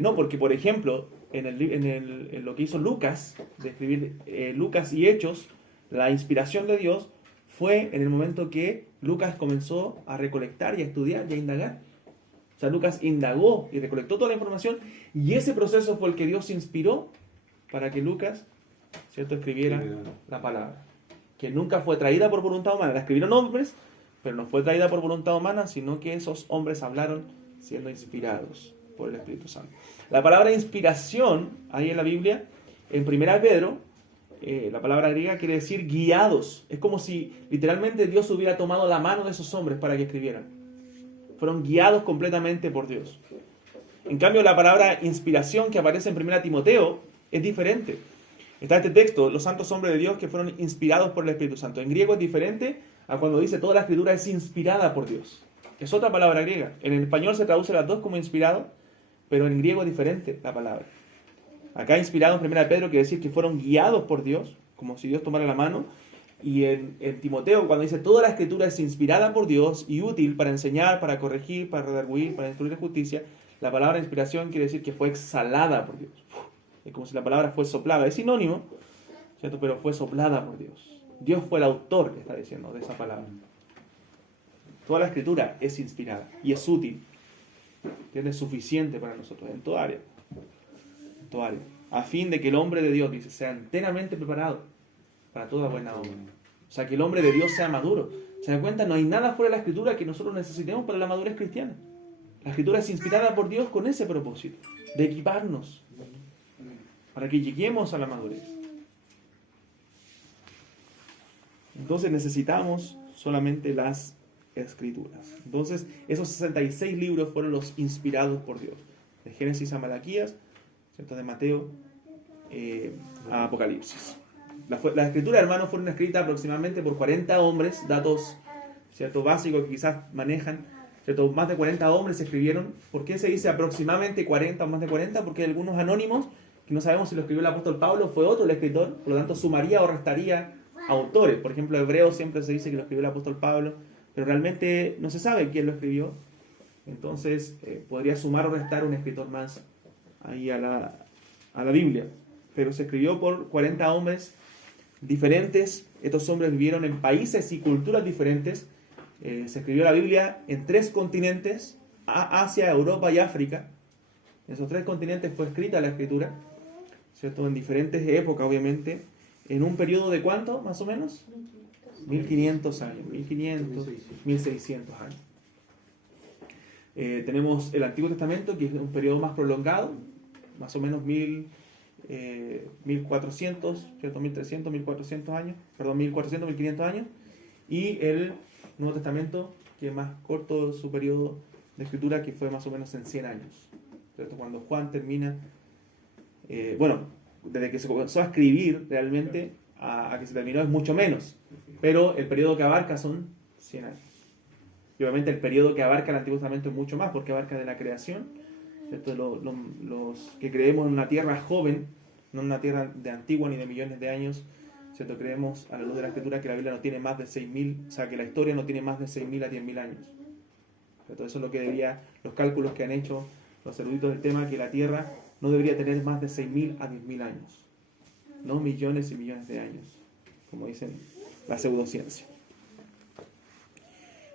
No, porque por ejemplo, en lo que hizo Lucas, de escribir Lucas y Hechos, la inspiración de Dios fue en el momento que Lucas comenzó a recolectar y a estudiar y a indagar. O sea, Lucas indagó y recolectó toda la información, y ese proceso fue el que Dios inspiró para que Lucas, ¿cierto?, escribiera la palabra, que nunca fue traída por voluntad humana. La escribieron hombres, pero no fue traída por voluntad humana, sino que esos hombres hablaron siendo inspirados por el Espíritu Santo. La palabra inspiración, ahí en la Biblia, en 1 Pedro, la palabra griega quiere decir guiados. Es como si literalmente Dios hubiera tomado la mano de esos hombres para que escribieran. Fueron guiados completamente por Dios. En cambio, la palabra inspiración que aparece en 1 Timoteo es diferente. Está este texto, los santos hombres de Dios que fueron inspirados por el Espíritu Santo. En griego es diferente a cuando dice toda la escritura es inspirada por Dios. Es otra palabra griega. En el español se traduce las dos como inspirado, pero en griego es diferente la palabra. Acá inspirado en 1 Pedro quiere decir que fueron guiados por Dios, como si Dios tomara la mano. Y en Timoteo, cuando dice toda la escritura es inspirada por Dios y útil para enseñar, para corregir, para redarguir, para instruir en justicia, la palabra inspiración quiere decir que fue exhalada por Dios. Es como si la palabra fue soplada. Es sinónimo, ¿cierto?, pero fue soplada por Dios. Dios fue el autor, que está diciendo, de esa palabra. Toda la escritura es inspirada y es útil. Es suficiente para nosotros en toda área. En toda área. A fin de que el hombre de Dios, dice, sea enteramente preparado para toda buena obra. O sea, que el hombre de Dios sea maduro. ¿Se dan cuenta? No hay nada fuera de la Escritura que nosotros necesitemos para la madurez cristiana. La Escritura es inspirada por Dios con ese propósito, de equiparnos, para que lleguemos a la madurez. Entonces necesitamos solamente las Escrituras. Entonces, esos 66 libros fueron los inspirados por Dios. De Génesis a Malaquías, ¿cierto?, de Mateo a Apocalipsis. Las escrituras, hermanos, fueron escritas aproximadamente por 40 hombres, datos, ¿cierto?, básicos que quizás manejan, ¿cierto? Más de 40 hombres escribieron. ¿Por qué se dice aproximadamente 40 o más de 40? Porque hay algunos anónimos que no sabemos si lo escribió el apóstol Pablo, fue otro el escritor, por lo tanto sumaría o restaría autores. Por ejemplo, Hebreos siempre se dice que lo escribió el apóstol Pablo, pero realmente no se sabe quién lo escribió. Entonces podría sumar o restar un escritor más ahí a la Biblia. Pero se escribió por 40 hombres diferentes. Estos hombres vivieron en países y culturas diferentes. Se escribió la Biblia en 3 continentes: Asia, Europa y África. En esos 3 continentes fue escrita la escritura, ¿cierto?, en diferentes épocas, obviamente. ¿En un periodo de cuánto, más o menos? 1500 años, 1500, 1600 años. Tenemos el Antiguo Testamento, que es un periodo más prolongado, más o menos 1400, ¿cierto?, 1300, 1400 años, perdón, 1400, 1500 años. Y el Nuevo Testamento, que es más corto su periodo de escritura, que fue más o menos en 100 años, ¿cierto? Cuando Juan termina, desde que se comenzó a escribir realmente a que se terminó es mucho menos, pero el periodo que abarca son 100 años. Y obviamente el periodo que abarca el Antiguo Testamento es mucho más, porque abarca de la creación, ¿cierto? Los que creemos en una tierra joven, no en una tierra de antigua ni de millones de años, ¿cierto? Creemos a la luz de la Escritura que la Biblia no tiene más de 6.000, o sea, que la historia no tiene más de 6.000 a 10.000 años. ¿Cierto? Eso es lo que debería, los cálculos que han hecho los eruditos del tema, que la tierra no debería tener más de 6.000 a 10.000 años, no millones y millones de años, como dicen la pseudociencia.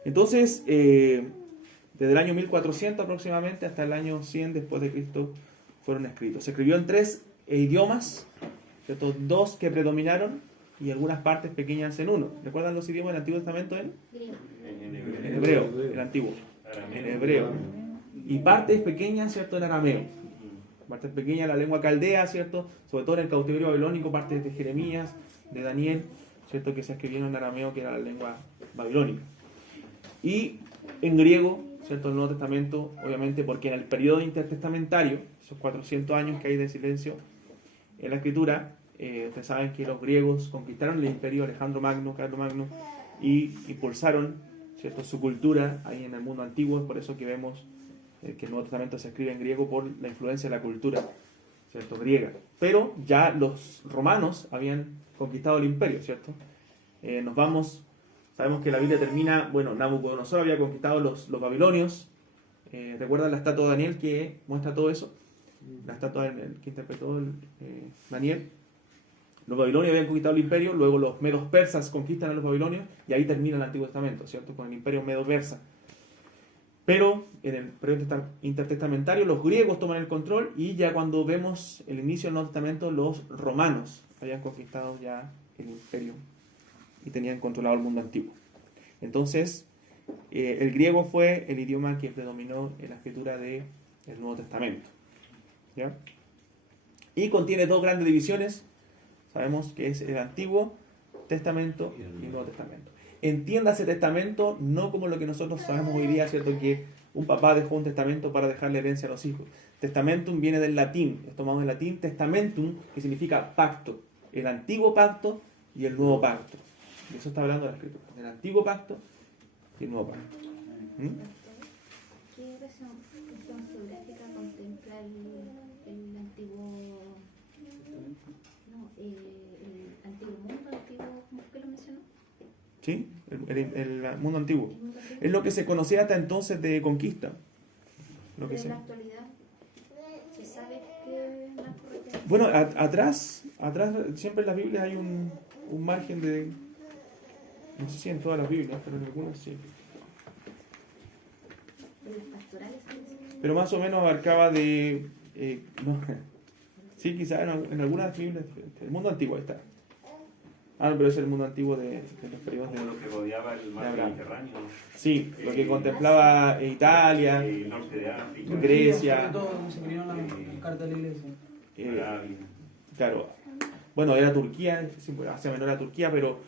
Entonces, desde el año 1400 aproximadamente hasta el año 100 después de Cristo, fueron escritos. Se escribió en 3 idiomas, ¿cierto? 2 que predominaron y algunas partes pequeñas en 1. ¿Recuerdan los idiomas del Antiguo Testamento? En hebreo, el antiguo, en hebreo. Y partes pequeñas, ¿cierto? En arameo. Partes pequeñas en la lengua caldea, ¿cierto? Sobre todo en el cautiverio babilónico, partes de Jeremías, de Daniel, ¿cierto? Que se escribieron en arameo, que era la lengua babilónica. Y en griego, ¿cierto? El Nuevo Testamento, obviamente, porque en el periodo intertestamentario, esos 400 años que hay de silencio en la Escritura, ustedes saben que los griegos conquistaron el imperio, Alejandro Magno, Carlos Magno, y impulsaron, ¿cierto? Su cultura ahí en el mundo antiguo. Es por eso que vemos que el Nuevo Testamento se escribe en griego por la influencia de la cultura, ¿cierto? Griega. Pero ya los romanos habían conquistado el imperio, ¿cierto? Sabemos que la Biblia termina, bueno, Nabucodonosor había conquistado los babilonios. ¿Recuerdan la estatua de Daniel que muestra todo eso? La estatua que interpretó Daniel. Los babilonios habían conquistado el imperio, luego los medos persas conquistan a los babilonios y ahí termina el Antiguo Testamento, ¿cierto? Con el imperio medo-persa. Pero en el periodo intertestamentario los griegos toman el control y ya cuando vemos el inicio del Nuevo Testamento los romanos habían conquistado ya el imperio y tenían controlado el mundo antiguo. Entonces, el griego fue el idioma que predominó en la escritura del Nuevo Testamento. ¿Ya? Y contiene 2 grandes divisiones. Sabemos que es el Antiguo Testamento y el Nuevo Testamento. Entiéndase testamento no como lo que nosotros sabemos hoy día, ¿cierto? Que un papá dejó un testamento para dejarle herencia a los hijos. Testamentum viene del latín, es tomado del latín testamentum, que significa pacto. El antiguo pacto y el nuevo pacto. De eso está hablando la Escritura. El antiguo pacto y el nuevo pacto. ¿Qué versión geográfica contempla el antiguo... No, el antiguo mundo, ¿cómo que lo mencionó? Sí, el mundo antiguo. Es lo que se conocía hasta entonces de conquista. Lo que en se... la actualidad, ¿se sabe qué más corresponde? Bueno, atrás siempre en las Biblias hay un margen de... No sé si en todas las Biblias, pero en algunas sí. ¿De las pastorales? Pero más o menos abarcaba de... no, sí, quizás en algunas Biblias. El mundo antiguo, ahí está. Ah, no, pero es el mundo antiguo de los periodos de Lo que rodeaba el mar Abraham. Mediterráneo. Sí, lo que contemplaba Italia, El norte de África. Grecia. Sobre todo donde se escribieron las cartas de la iglesia. Arabia. Claro, bueno, era Turquía, Asia Menor era Turquía, pero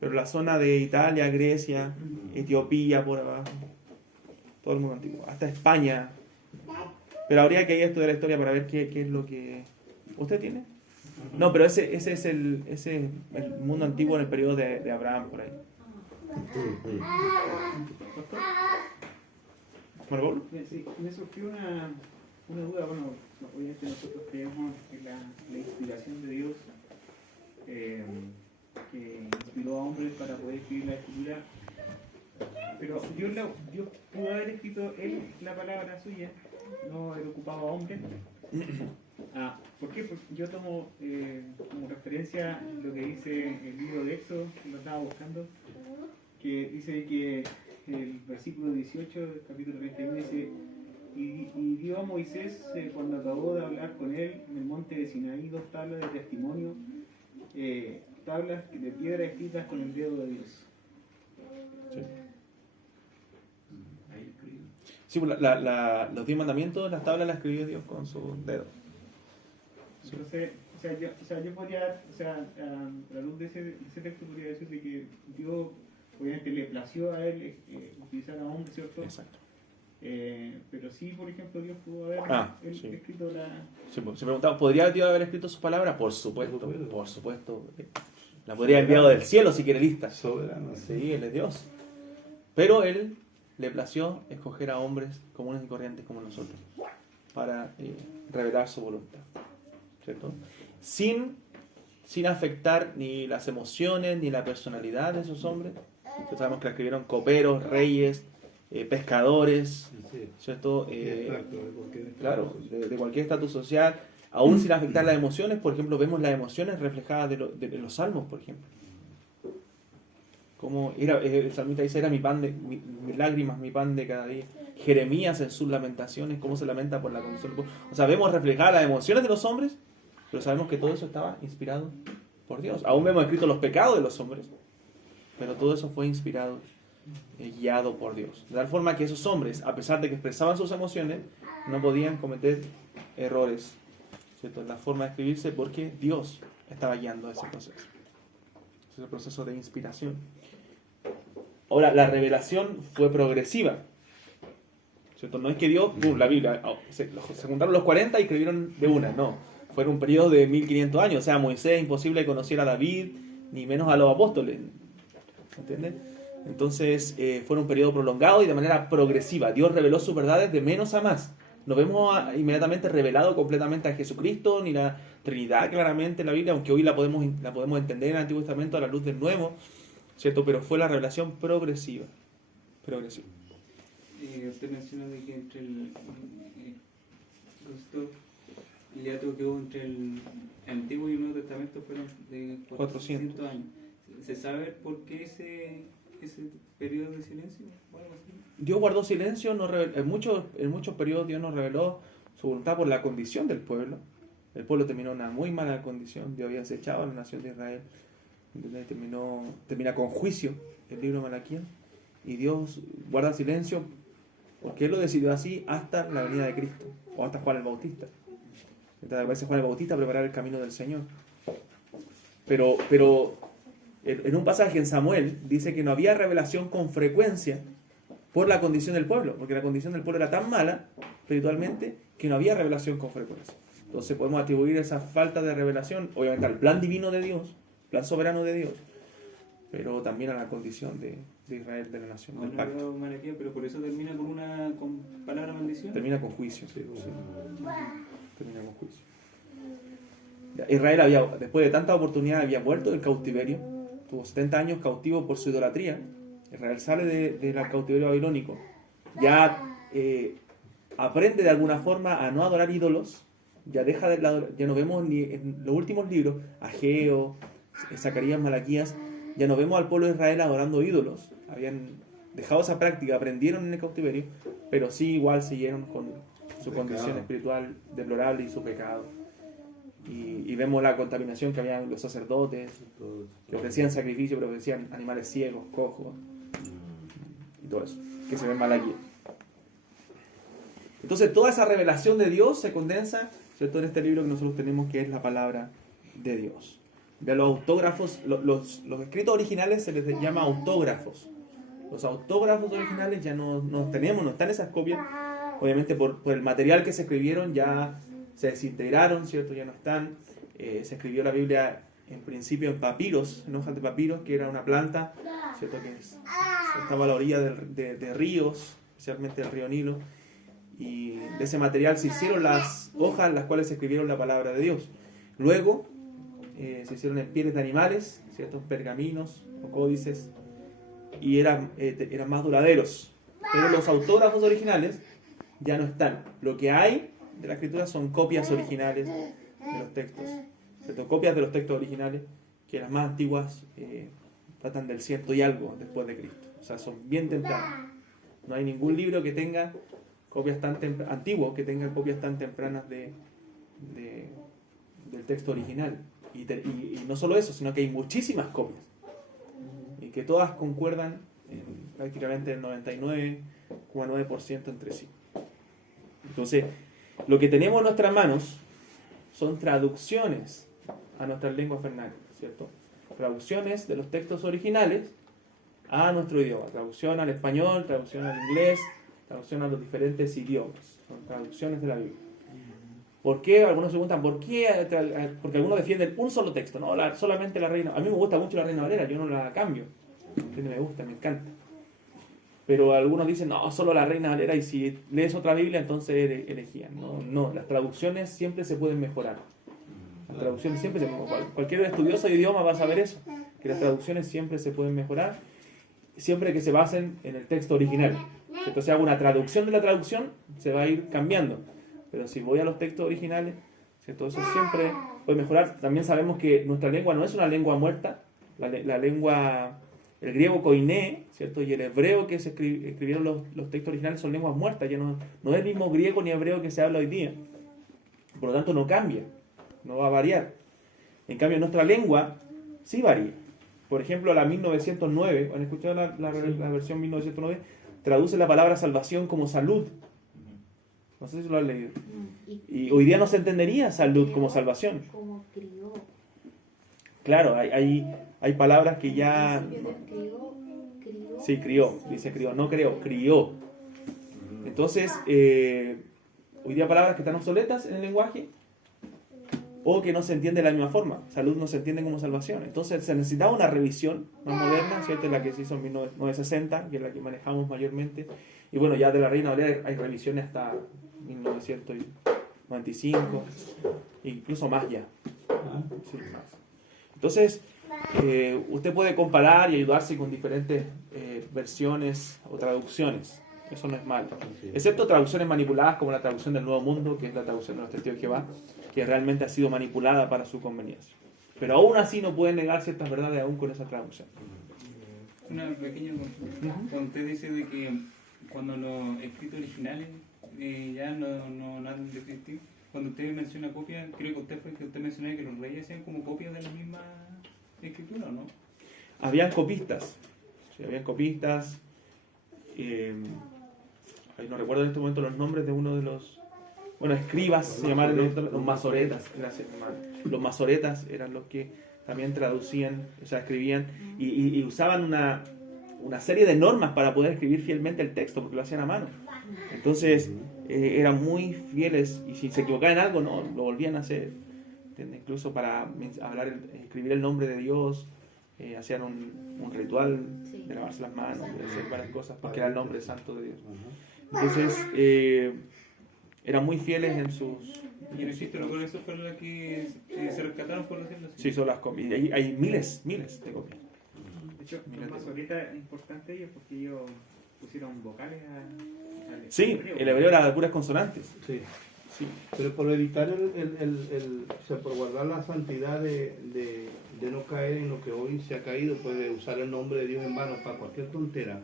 la zona de Italia, Grecia, Etiopía, por abajo, todo el mundo antiguo, hasta España. Pero habría que ir a estudiar la historia para ver qué es lo que... ¿Usted tiene? No, pero ese es el mundo antiguo en el periodo de Abraham, por ahí. ¿Margot? Sí, me surgió una duda. Bueno, obviamente nosotros creemos en la inspiración de Dios que inspiró a hombres para poder escribir la Escritura, pero Dios pudo haber escrito él la palabra suya, no haber ocupado a hombres. ¿Por qué? Porque yo tomo como referencia lo que dice el libro de Éxodo, que lo estaba buscando, que dice que el versículo 18 del capítulo 31 dice: y dio a Moisés, cuando acabó de hablar con él en el monte de Sinaí, 2 tablas de testimonio, tablas de piedra escritas con el dedo de Dios. Sí. Ahí escribe. Sí, pues los 10 mandamientos, las tablas las escribió Dios con sus dedos. Sí. Entonces, yo podría, a la luz de ese texto, podría decir de que Dios, obviamente, le plació a él utilizar a hombres, ¿cierto? Exacto. Pero sí, por ejemplo, Dios pudo haber sí. escrito la... Sí, pues, se preguntaba, ¿podría Dios haber escrito sus palabras? Por supuesto. La podría haber enviado del cielo si quiere lista. Soberano. Sí, Él es Dios. Pero Él le plació escoger a hombres comunes y corrientes como nosotros para revelar su voluntad, ¿cierto? Sin afectar ni las emociones ni la personalidad de esos hombres. Nosotros sabemos que la escribieron coperos, reyes, pescadores, Sí. ¿cierto? Extracto de cualquier Claro, de cualquier estatus social, aún sin afectar las emociones. Por ejemplo, vemos las emociones reflejadas de los salmos, por ejemplo. Como el salmista dice, era mis lágrimas, mi pan de cada día. Jeremías en sus lamentaciones, cómo se lamenta por la condición del pueblo. O sea, vemos reflejadas las emociones de los hombres, pero sabemos que todo eso estaba inspirado por Dios. Aún vemos escrito los pecados de los hombres, pero todo eso fue inspirado, guiado por Dios. De tal forma que esos hombres, a pesar de que expresaban sus emociones, no podían cometer errores, ¿cierto?, en la forma de escribirse, porque Dios estaba guiando ese proceso. Ese es el proceso de inspiración. Ahora, la revelación fue progresiva, ¿cierto? No es que Dios, la Biblia, se juntaron los 40 y escribieron de una, no. Fue un periodo de 1500 años, o sea, Moisés imposible conociera a David, ni menos a los apóstoles, ¿entiendes? Entonces, fue un periodo prolongado y de manera progresiva. Dios reveló sus verdades de menos a más. No vemos inmediatamente revelado completamente a Jesucristo, ni la Trinidad claramente en la Biblia, aunque hoy la podemos entender en el Antiguo Testamento a la luz del Nuevo, ¿cierto? Pero fue la revelación progresiva. Usted menciona de que entre el hiato que hubo entre el Antiguo y el Nuevo Testamento fueron de 400 años. ¿Se sabe por qué ese periodo de silencio? Dios guardó silencio, en muchos periodos Dios nos reveló su voluntad por la condición del pueblo. El pueblo terminó en una muy mala condición, Dios había desechado a la nación de Israel. Termina con juicio el libro de Malaquías, y Dios guarda silencio porque Él lo decidió así hasta la venida de Cristo, o hasta Juan el Bautista. Entonces, a veces Juan el Bautista preparar el camino del Señor. Pero en un pasaje en Samuel dice que no había revelación con frecuencia por la condición del pueblo, porque la condición del pueblo era tan mala espiritualmente que no había revelación con frecuencia. Entonces podemos atribuir esa falta de revelación, obviamente, al plan divino de Dios, plan soberano de Dios, pero también a la condición de Israel, de la nación, del pacto. Pero por eso termina con palabra maldición. Termina con juicio. Sí. Termina con juicio. Israel después de tanta oportunidad, había vuelto del cautiverio, tuvo 70 años cautivo por su idolatría. Israel sale del cautiverio babilónico, ya aprende de alguna forma a no adorar ídolos, ya no vemos ni en los últimos libros, Ageo, Zacarías, Malaquías, ya no vemos al pueblo de Israel adorando ídolos. Habían dejado esa práctica, aprendieron en el cautiverio, pero sí igual siguieron con su condición espiritual deplorable y su pecado. Y vemos la contaminación que habían los sacerdotes, que ofrecían sacrificio, pero ofrecían animales ciegos, cojos, y todo eso, que se ve en Malaquías. Entonces toda esa revelación de Dios se condensa, ¿cierto?, en este libro que nosotros tenemos, que es la palabra de Dios. De los autógrafos, los escritos originales se les llama autógrafos. Los autógrafos originales ya no están esas copias. Obviamente por el material que se escribieron ya se desintegraron, ¿cierto? Ya no están. Se escribió la Biblia en principio en papiros, en hojas de papiros, que era una planta, ¿cierto?, que estaba a la orilla de ríos, especialmente el río Nilo. Y de ese material se hicieron las hojas en las cuales se escribieron la palabra de Dios. Luego se hicieron en pieles de animales, ¿cierto?, pergaminos o códices, y eran más duraderos. Pero los autógrafos originales ya no están. Lo que hay de la escritura son copias originales de los textos, ¿cierto? Copias de los textos originales, que las más antiguas datan del 100 y algo después de Cristo. O sea, son bien tempranas. No hay ningún libro que tenga copias tan antiguos que tengan copias tan tempranas del texto original. Y no solo eso, sino que hay muchísimas copias, y que todas concuerdan prácticamente el 99,9% entre sí. Entonces, lo que tenemos en nuestras manos son traducciones a nuestras lenguas vernáculas, ¿cierto? Traducciones de los textos originales a nuestro idioma. Traducción al español, traducción al inglés, traducción a los diferentes idiomas. Son traducciones de la Biblia. ¿Por qué? Algunos se preguntan, ¿por qué? Porque algunos defienden un solo texto, ¿no? Solamente la Reina. A mí me gusta mucho la Reina Valera, yo no la cambio. Me gusta, me encanta. Pero algunos dicen, no, solo la Reina Valera, y si lees otra Biblia, entonces eres herejía. No, las traducciones siempre se pueden mejorar. Las traducciones siempre cualquier estudioso de idioma va a saber eso, que las traducciones siempre se pueden mejorar, siempre que se basen en el texto original. Si entonces hago una traducción de la traducción, se va a ir cambiando. Pero si voy a los textos originales, ¿cierto?, eso siempre puede mejorar. También sabemos que nuestra lengua no es una lengua muerta. La lengua el griego koiné, ¿cierto? Y el hebreo que se escribieron los textos originales son lenguas muertas, ya no es el mismo griego ni hebreo que se habla hoy día. Por lo tanto, no cambia, no va a variar. En cambio, nuestra lengua sí varía. Por ejemplo, la 1909, ¿han escuchado la versión 1909? Traduce la palabra salvación como salud. No sé si lo han leído. Y hoy día no se entendería salud como salvación. Como crió. Claro, hay palabras que ya... Crió. Sí, crió, dice crió, no creo, crió. Entonces, hoy día palabras que están obsoletas en el lenguaje o que no se entiende de la misma forma. Salud no se entiende como salvación. Entonces se necesitaba una revisión más moderna, ¿cierto? En la que se hizo en 1960, que es la que manejamos mayormente. Y bueno, ya de la Reina Valera hay revisiones hasta 1995, incluso más ya. Sí, más. Entonces, usted puede comparar y ayudarse con diferentes versiones o traducciones. Eso no es malo. Excepto traducciones manipuladas como la traducción del Nuevo Mundo, que es la traducción de los Testigos de Jehová, que realmente ha sido manipulada para su conveniencia. Pero aún así no pueden negar ciertas verdades aún con esa traducción. Una pequeña consulta. Cuando usted dice de que cuando los escritos originales ya no han de existir, cuando usted menciona copia, creo que usted mencionaba que los reyes hacían como copias de la misma escritura, ¿no? Habían copistas. Sí, habían copistas. No recuerdo en este momento los nombres de uno de los... Bueno, escribas se llamaban los masoretas. Gracias, hermano. Los masoretas eran los que también traducían, o sea, escribían y usaban una serie de normas para poder escribir fielmente el texto, porque lo hacían a mano. Entonces, eran muy fieles y si se equivocaban en algo, no, lo volvían a hacer. Incluso para escribir el nombre de Dios, hacían un ritual de lavarse las manos, de hacer varias cosas, porque era el nombre santo de Dios. Entonces, eran muy fieles en sus... Y en el título con eso fueron las que se rescataron, por decirlo así. Sí, son las copias. Hay miles de copias. De hecho, los masoretas es importante ellos porque ellos pusieron vocales al Sí, hebreo. el hebreo era de puras consonantes. Sí. Sí. Pero por evitar o sea, por guardar la santidad de no caer en lo que hoy se ha caído, pues de usar el nombre de Dios en vano para cualquier tontera.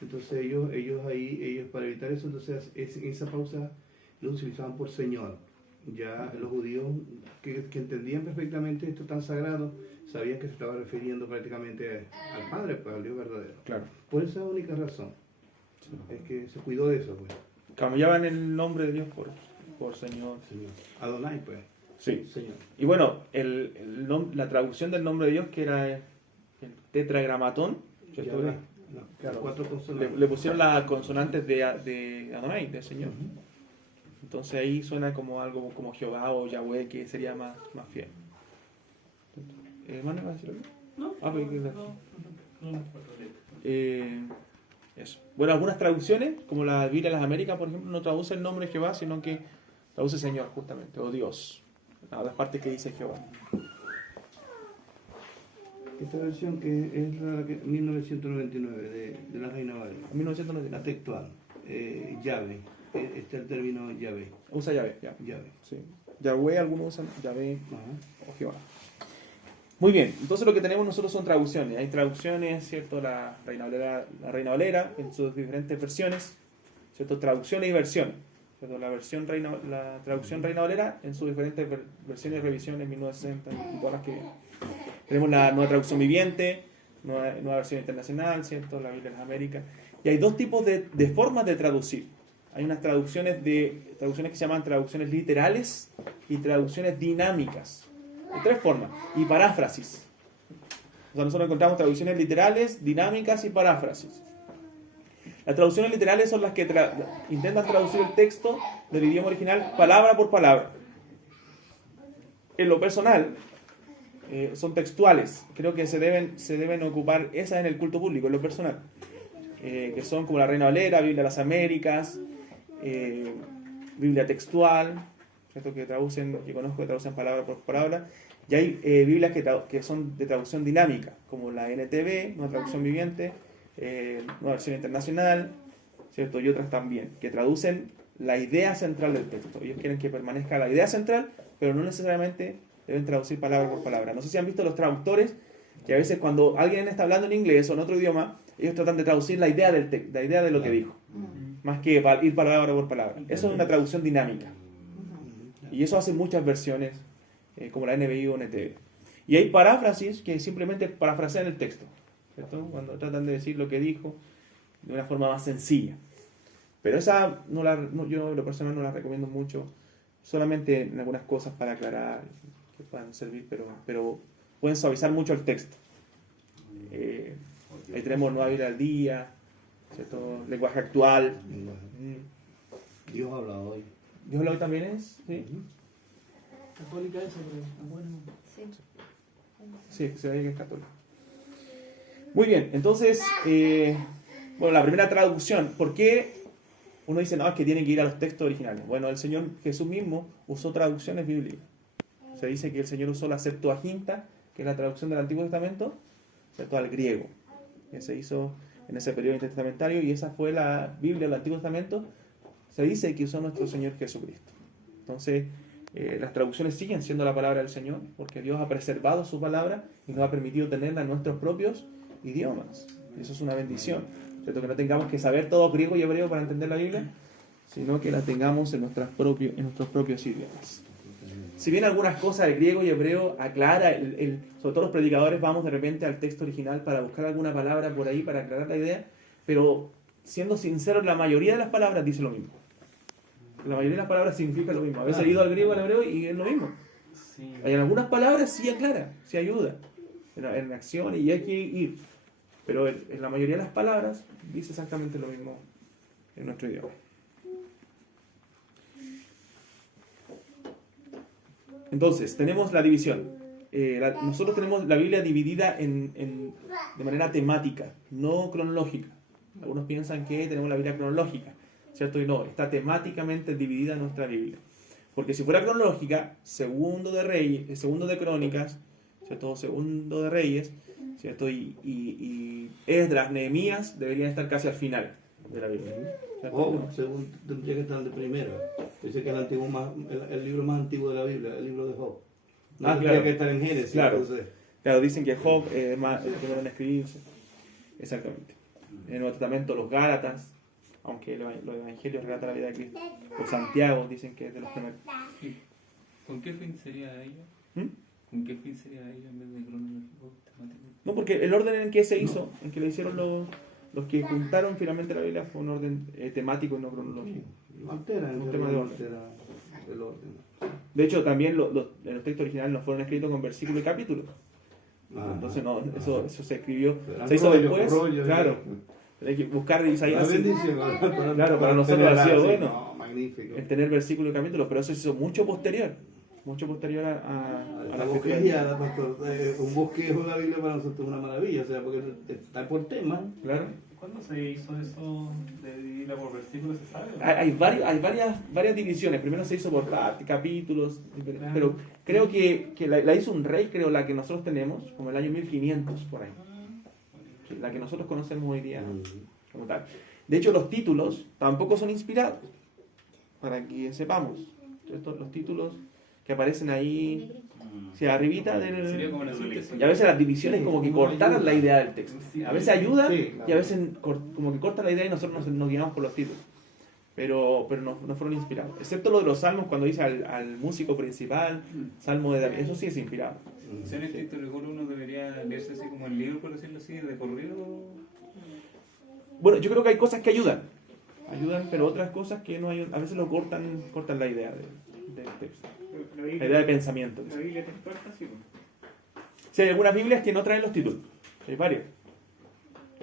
Entonces ellos para evitar eso, entonces esa pausa lo utilizaban por Señor. Ya los judíos que entendían perfectamente esto tan sagrado, sabían que se estaba refiriendo prácticamente al Padre, pues al Dios verdadero. Claro. Por esa única razón. Es que se cuidó de eso, pues. Cambiaban el nombre de Dios por Señor. Señor. Adonai, pues. Sí. Señor. Y bueno, la traducción del nombre de Dios, que era el tetragramatón, ¿cierto? Ya, claro, 4 consonantes. Le pusieron las consonantes de Adonai, del Señor. Entonces ahí suena como algo como Jehová o Yahweh, que sería más fiel. ¿Hermano, va a decir algo? No. Eso. Bueno, algunas traducciones, como la Biblia de las Américas, por ejemplo, no traduce el nombre de Jehová, sino que traduce Señor, justamente, o Dios. Las partes que dice Jehová. Esta versión que es la que 1999 de la Reina Valera. 1999. La textual. Llave. Está el término llave. Usa Yahvé, ya. Llave. Sí. Yahweh, algunos usan Yahvé Ajá. o Jehová. Muy bien, entonces lo que tenemos nosotros son traducciones. Hay traducciones, ¿cierto? La Reina Valera en sus diferentes versiones, ¿cierto? Traducciones y versiones. ¿Cierto? La traducción Reina Valera en sus diferentes versiones y revisiones 1960 y todas las que tenemos la nueva traducción viviente, nueva versión internacional, ¿cierto? La Biblia de las Américas. Y hay dos tipos de formas de traducir. Hay unas traducciones que se llaman traducciones literales y traducciones dinámicas. De 3 formas. Y paráfrasis. O sea, nosotros encontramos traducciones literales, dinámicas y paráfrasis. Las traducciones literales son las que intentan traducir el texto del idioma original palabra por palabra. En lo personal, son textuales. Creo que se deben ocupar esas en el culto público, en lo personal. Que son como la Reina Valera, Biblia de las Américas, Biblia textual, ¿cierto? Que conozco que traducen palabra por palabra. Y hay Biblias que son de traducción dinámica, como la NTV, una traducción viviente, una versión internacional, ¿cierto? Y otras también, que traducen la idea central del texto. Ellos quieren que permanezca la idea central, pero no necesariamente deben traducir palabra por palabra. No sé si han visto los traductores Que a veces cuando alguien está hablando en inglés o en otro idioma, ellos tratan de traducir la idea la idea de lo que dijo, más que ir palabra por palabra. Eso es una traducción dinámica. Y eso hacen muchas versiones, como la NBI o NTV. Y hay paráfrasis que simplemente parafrasean el texto, ¿cierto? Cuando tratan de decir lo que dijo de una forma más sencilla. Pero esa yo, lo personal, no la recomiendo mucho, solamente en algunas cosas para aclarar, que puedan servir, pero pueden suavizar mucho el texto. Ahí tenemos Nueva Biblia al Día, ¿cierto? Lenguaje actual. Dios habla hoy. ¿Dios habla hoy también es? ¿Sí? Católica esa, pero es bueno. Sí. Sí, se ve que es católico. Muy bien, entonces, bueno, la primera traducción, ¿por qué uno dice, no, es que tienen que ir a los textos originales? Bueno, el Señor Jesús mismo usó traducciones bíblicas. Se dice que el Señor usó la Septuaginta, que es la traducción del Antiguo Testamento, ¿cierto?, al griego, que se hizo en ese periodo intertestamentario, y esa fue la Biblia del Antiguo Testamento, se dice que usó nuestro Señor Jesucristo. Entonces, las traducciones siguen siendo la palabra del Señor, porque Dios ha preservado su palabra y nos ha permitido tenerla en nuestros propios idiomas. Y eso es una bendición, ¿cierto? Que no tengamos que saber todo griego y hebreo para entender la Biblia, sino que la tengamos en nuestros propios idiomas. Si bien algunas cosas de griego y hebreo aclara, sobre todo los predicadores vamos de repente al texto original para buscar alguna palabra por ahí para aclarar la idea, pero siendo sinceros, la mayoría de las palabras dice lo mismo. La mayoría de las palabras significa lo mismo. A veces he ido al griego, al hebreo y es lo mismo. Sí. Hay algunas palabras sí aclara, sí ayuda en acción y hay que ir. Pero en la mayoría de las palabras dice exactamente lo mismo en nuestro idioma. Entonces, tenemos la división. Nosotros tenemos la Biblia dividida de manera temática, no cronológica. Algunos piensan que tenemos la Biblia cronológica, ¿cierto? Y no, está temáticamente dividida nuestra Biblia. Porque si fuera cronológica, segundo de Crónicas, ¿cierto? Segundo de Reyes, ¿cierto? Y Esdras, Nehemías deberían estar casi al final de la Biblia. Según tendría que estar de primero. Dice que es el libro más antiguo de la Biblia, el libro de Job. No tendría claro. que estar en Génesis. Claro. Entonces. Claro, dicen que Job es más el primero en escribirse. Exactamente. En el Nuevo Testamento, los Gálatas, aunque los evangelios relatan la vida de Cristo. Los Santiago dicen que es de los primeros. ¿Con qué fin sería ella? ¿Con qué fin sería ella en vez de cronológico temático? No, porque el orden en que se hizo, en que lo hicieron los que juntaron finalmente la Biblia, fue un orden temático y no cronológico. Un tema de orden. El orden. De hecho, también los textos originales no fueron escritos con versículo y capítulo. Entonces, no, eso se escribió, se hizo después. Claro, hay que buscar de Isaías. Claro, para nosotros ha sido bueno el tener versículo y capítulo, pero eso se hizo mucho posterior a la bosqueada, pastor. Un bosquejo de la Biblia para nosotros es una maravilla, o sea, porque está por tema. Claro. ¿Cuándo se hizo eso de dividirla por versículos? ¿Se sabe? Hay varias divisiones. Primero se hizo por capítulos, pero creo que la hizo un rey, creo, la que nosotros tenemos, como el año 1500, por ahí. La que nosotros conocemos hoy día, como tal. De hecho, los títulos tampoco son inspirados, para que sepamos. Los títulos que aparecen ahí, arribita Sería como una síntesis. y a veces las divisiones como que cortaran la idea del texto. A veces ayudan y a veces como que cortan la idea y nosotros nos guiamos por los títulos. Pero no fueron inspirados. Excepto lo de los salmos, cuando dice al músico principal, salmo de David, eso sí es inspirado. Si en este rigor uno debería leerse así como el libro, por decirlo así, de corrido. Bueno, yo creo que hay cosas que ayudan, pero otras cosas que no ayudan, a veces lo cortan la idea del texto. La idea de pensamiento. La Biblia textual está así. Sí, hay algunas Biblias que no traen los títulos. Hay varias.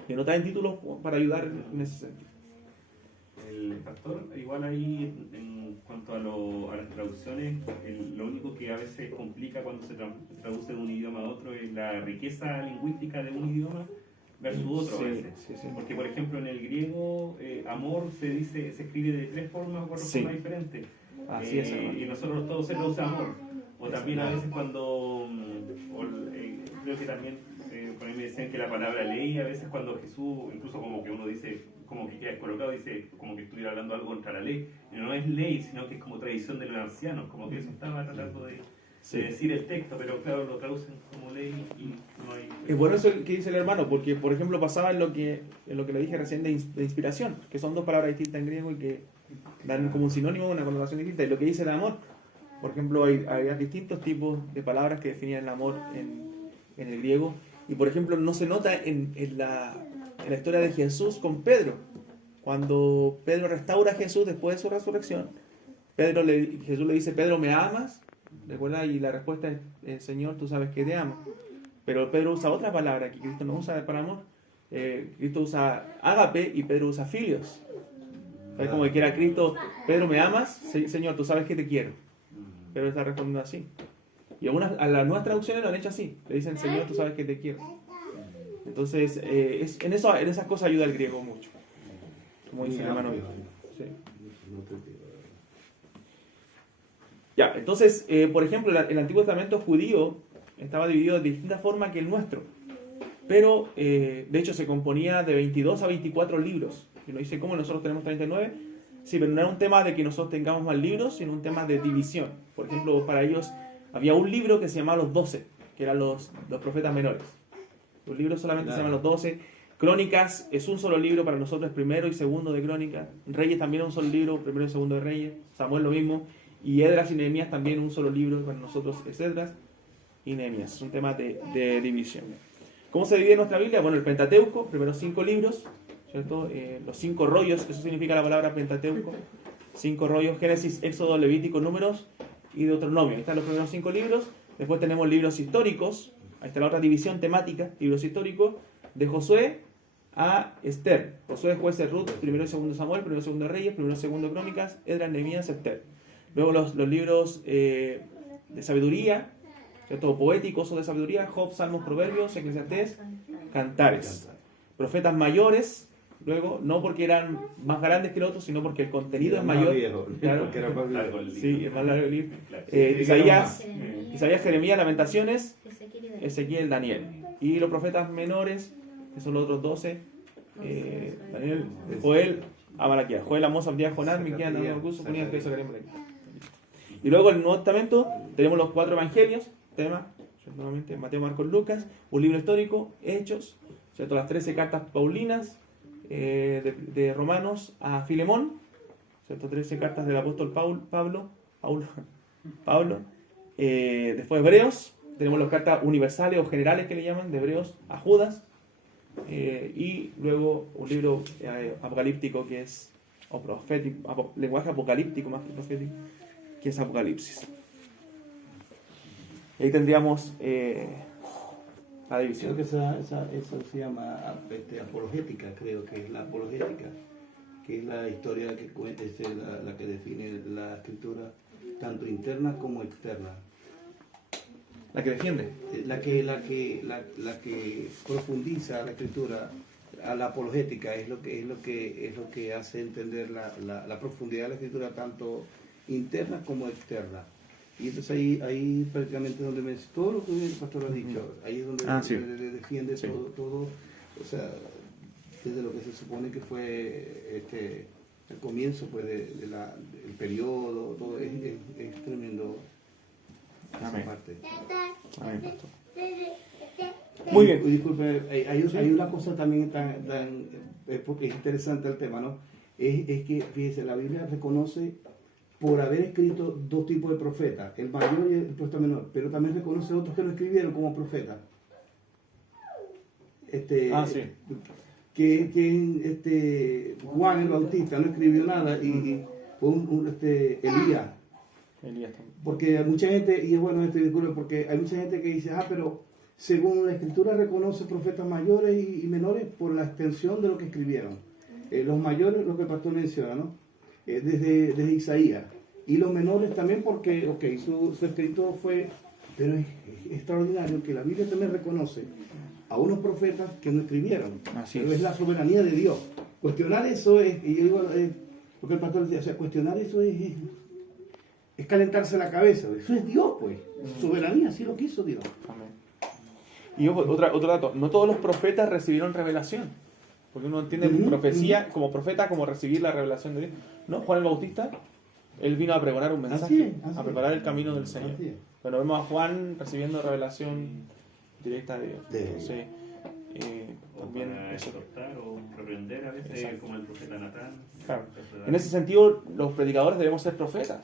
Que no traen títulos para ayudar en ese sentido. El pastor, igual ahí en cuanto a las traducciones, lo único que a veces complica cuando se traduce de un idioma a otro es la riqueza lingüística de un idioma versus otro a veces. Sí. Porque, por ejemplo, en el griego, amor se escribe de 3 formas o 4 formas diferentes. Así es, y nosotros todos se lo usa amor. O también a veces cuando, creo que también, por ahí me decían que la palabra ley, a veces cuando Jesús, incluso como que uno dice, como que queda descolocado, dice como que estuviera hablando algo contra la ley. Y no es ley, sino que es como tradición de los ancianos, como que eso estaba tratando de decir el texto, pero claro, lo traducen como ley y no hay... Es bueno eso que dice el hermano, porque por ejemplo pasaba en lo que le dije recién de inspiración, que son dos palabras distintas en griego y que dan como un sinónimo, una connotación distinta. Y lo que dice el amor, por ejemplo, había distintos tipos de palabras que definían el amor en el griego. Y por ejemplo, no se nota en la historia de Jesús con Pedro. Cuando Pedro restaura a Jesús después de su resurrección, Jesús le dice: Pedro, ¿me amas? ¿Recuerda? Y la respuesta es: Señor, tú sabes que te amo. Pero Pedro usa otra palabra que Cristo no usa para amor. Cristo usa ágape y Pedro usa filios. Es como que era Cristo: Pedro, ¿me amas? Señor, tú sabes que te quiero. Pedro está respondiendo así. Y a las nuevas traducciones lo han hecho así. Le dicen: Señor, tú sabes que te quiero. Entonces, en esas cosas ayuda el griego mucho. Como dice el hermano. Sí. Ya, entonces, por ejemplo, el Antiguo Testamento judío estaba dividido de distinta forma que el nuestro. Pero, de hecho, se componía de 22 a 24 libros. Y lo dice: ¿cómo nosotros tenemos 39? Sí, pero no era un tema de que nosotros tengamos más libros, sino un tema de división. Por ejemplo, para ellos había un libro que se llamaba los 12, que eran los profetas menores. Los libros solamente se llaman los 12. Crónicas es un solo libro, para nosotros es primero y segundo de Crónicas. Reyes también es un solo libro, primero y segundo de Reyes. Samuel lo mismo. Y Esdras y Nehemías también un solo libro, para nosotros es Esdras y Nehemías. Es un tema de división. ¿Cómo se divide nuestra Biblia? Bueno, el Pentateuco, primeros 5 libros, ¿cierto? Los 5 rollos, eso significa la palabra Pentateuco. 5 rollos: Génesis, Éxodo, Levítico, Números y Deuteronomio. Ahí están los primeros 5 libros. Después tenemos libros históricos. Ahí está la otra división temática, libros históricos, de Josué a Esther. Josué, Jueces, Ruth, primero y segundo Samuel, primero y segundo Reyes, primero y segundo Crónicas, Esdras, Nehemías, Esther. Luego los libros de sabiduría, ¿cierto? Poéticos o de sabiduría: Job, Salmos, Proverbios, Eclesiastés, Cantares. Profetas mayores, luego, no porque eran más grandes que el otro, sino porque el contenido es mayor. Claro, porque era más largo. Sí, es más largo el libro. Sí, Isaías, Jeremías, Lamentaciones, Ezequiel, Daniel. Y los profetas menores, que son los otros 12, Daniel, Joel, Amalaquías. Joel, Amós, Abdías, Jonás, Miqueas, Daniel, Augusto, Ponías, Peso, y luego en el Nuevo Testamento tenemos los 4 evangelios, tema, nuevamente Mateo, Marcos, Lucas, un libro histórico, Hechos, ¿cierto? Las 13 cartas paulinas de Romanos a Filemón, ¿cierto? 13 cartas del apóstol Pablo. Después Hebreos, tenemos las cartas universales o generales que le llaman, de Hebreos a Judas, y luego un libro apocalíptico que es, o profético, lenguaje apocalíptico más que profético, que es Apocalipsis. Y ahí tendríamos la división. Creo que eso se llama apologética, creo que es la apologética, que es la historia que es la que define la escritura, tanto interna como externa. La que defiende. La que profundiza la escritura, a la apologética es lo que hace entender la profundidad de la escritura, tanto interna como externa. Y entonces ahí prácticamente donde todo lo que el pastor ha dicho, ahí es donde defiende todo, o sea, desde lo que se supone que fue el comienzo pues del periodo, todo es tremendo esa parte. Amén, pastor. Muy bien. Disculpe, hay una cosa también porque es interesante el tema, ¿no? Es que, fíjese, la Biblia reconoce por haber escrito 2 tipos de profetas, el mayor y el profeta menor, pero también reconoce otros que no escribieron como profetas. Juan el Bautista no escribió nada y fue Elías. Porque mucha gente, y es bueno disculpe, porque hay mucha gente que dice, pero según la escritura reconoce profetas mayores y menores por la extensión de lo que escribieron. Los mayores, lo que el pastor menciona, ¿no? Desde Isaías, y los menores también porque, su escrito fue, pero es extraordinario que la Biblia también reconoce a unos profetas que no escribieron. Pero es la soberanía de Dios. Cuestionar eso es, y yo digo, porque el pastor decía, cuestionar eso es calentarse la cabeza. Eso es Dios, pues. Soberanía, así lo quiso Dios. Amén. Y otro dato, no todos los profetas recibieron revelación. Porque uno entiende profecía como profeta, como recibir la revelación de Dios. ¿No? Juan el Bautista Él vino a pregonar un mensaje, Así es. a preparar el camino del Señor. Así es. Pero vemos a Juan recibiendo revelación directa de Dios. De- Entonces, O también para eso. exhortar o reprender a veces, Exacto. como el profeta Natán. Claro. En ese sentido, los predicadores debemos ser profetas,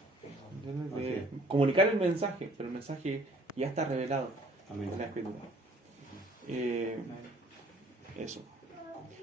¿entiendes? Así De es. comunicar el mensaje, pero el mensaje ya está revelado Amén. en la Escritura. Eso.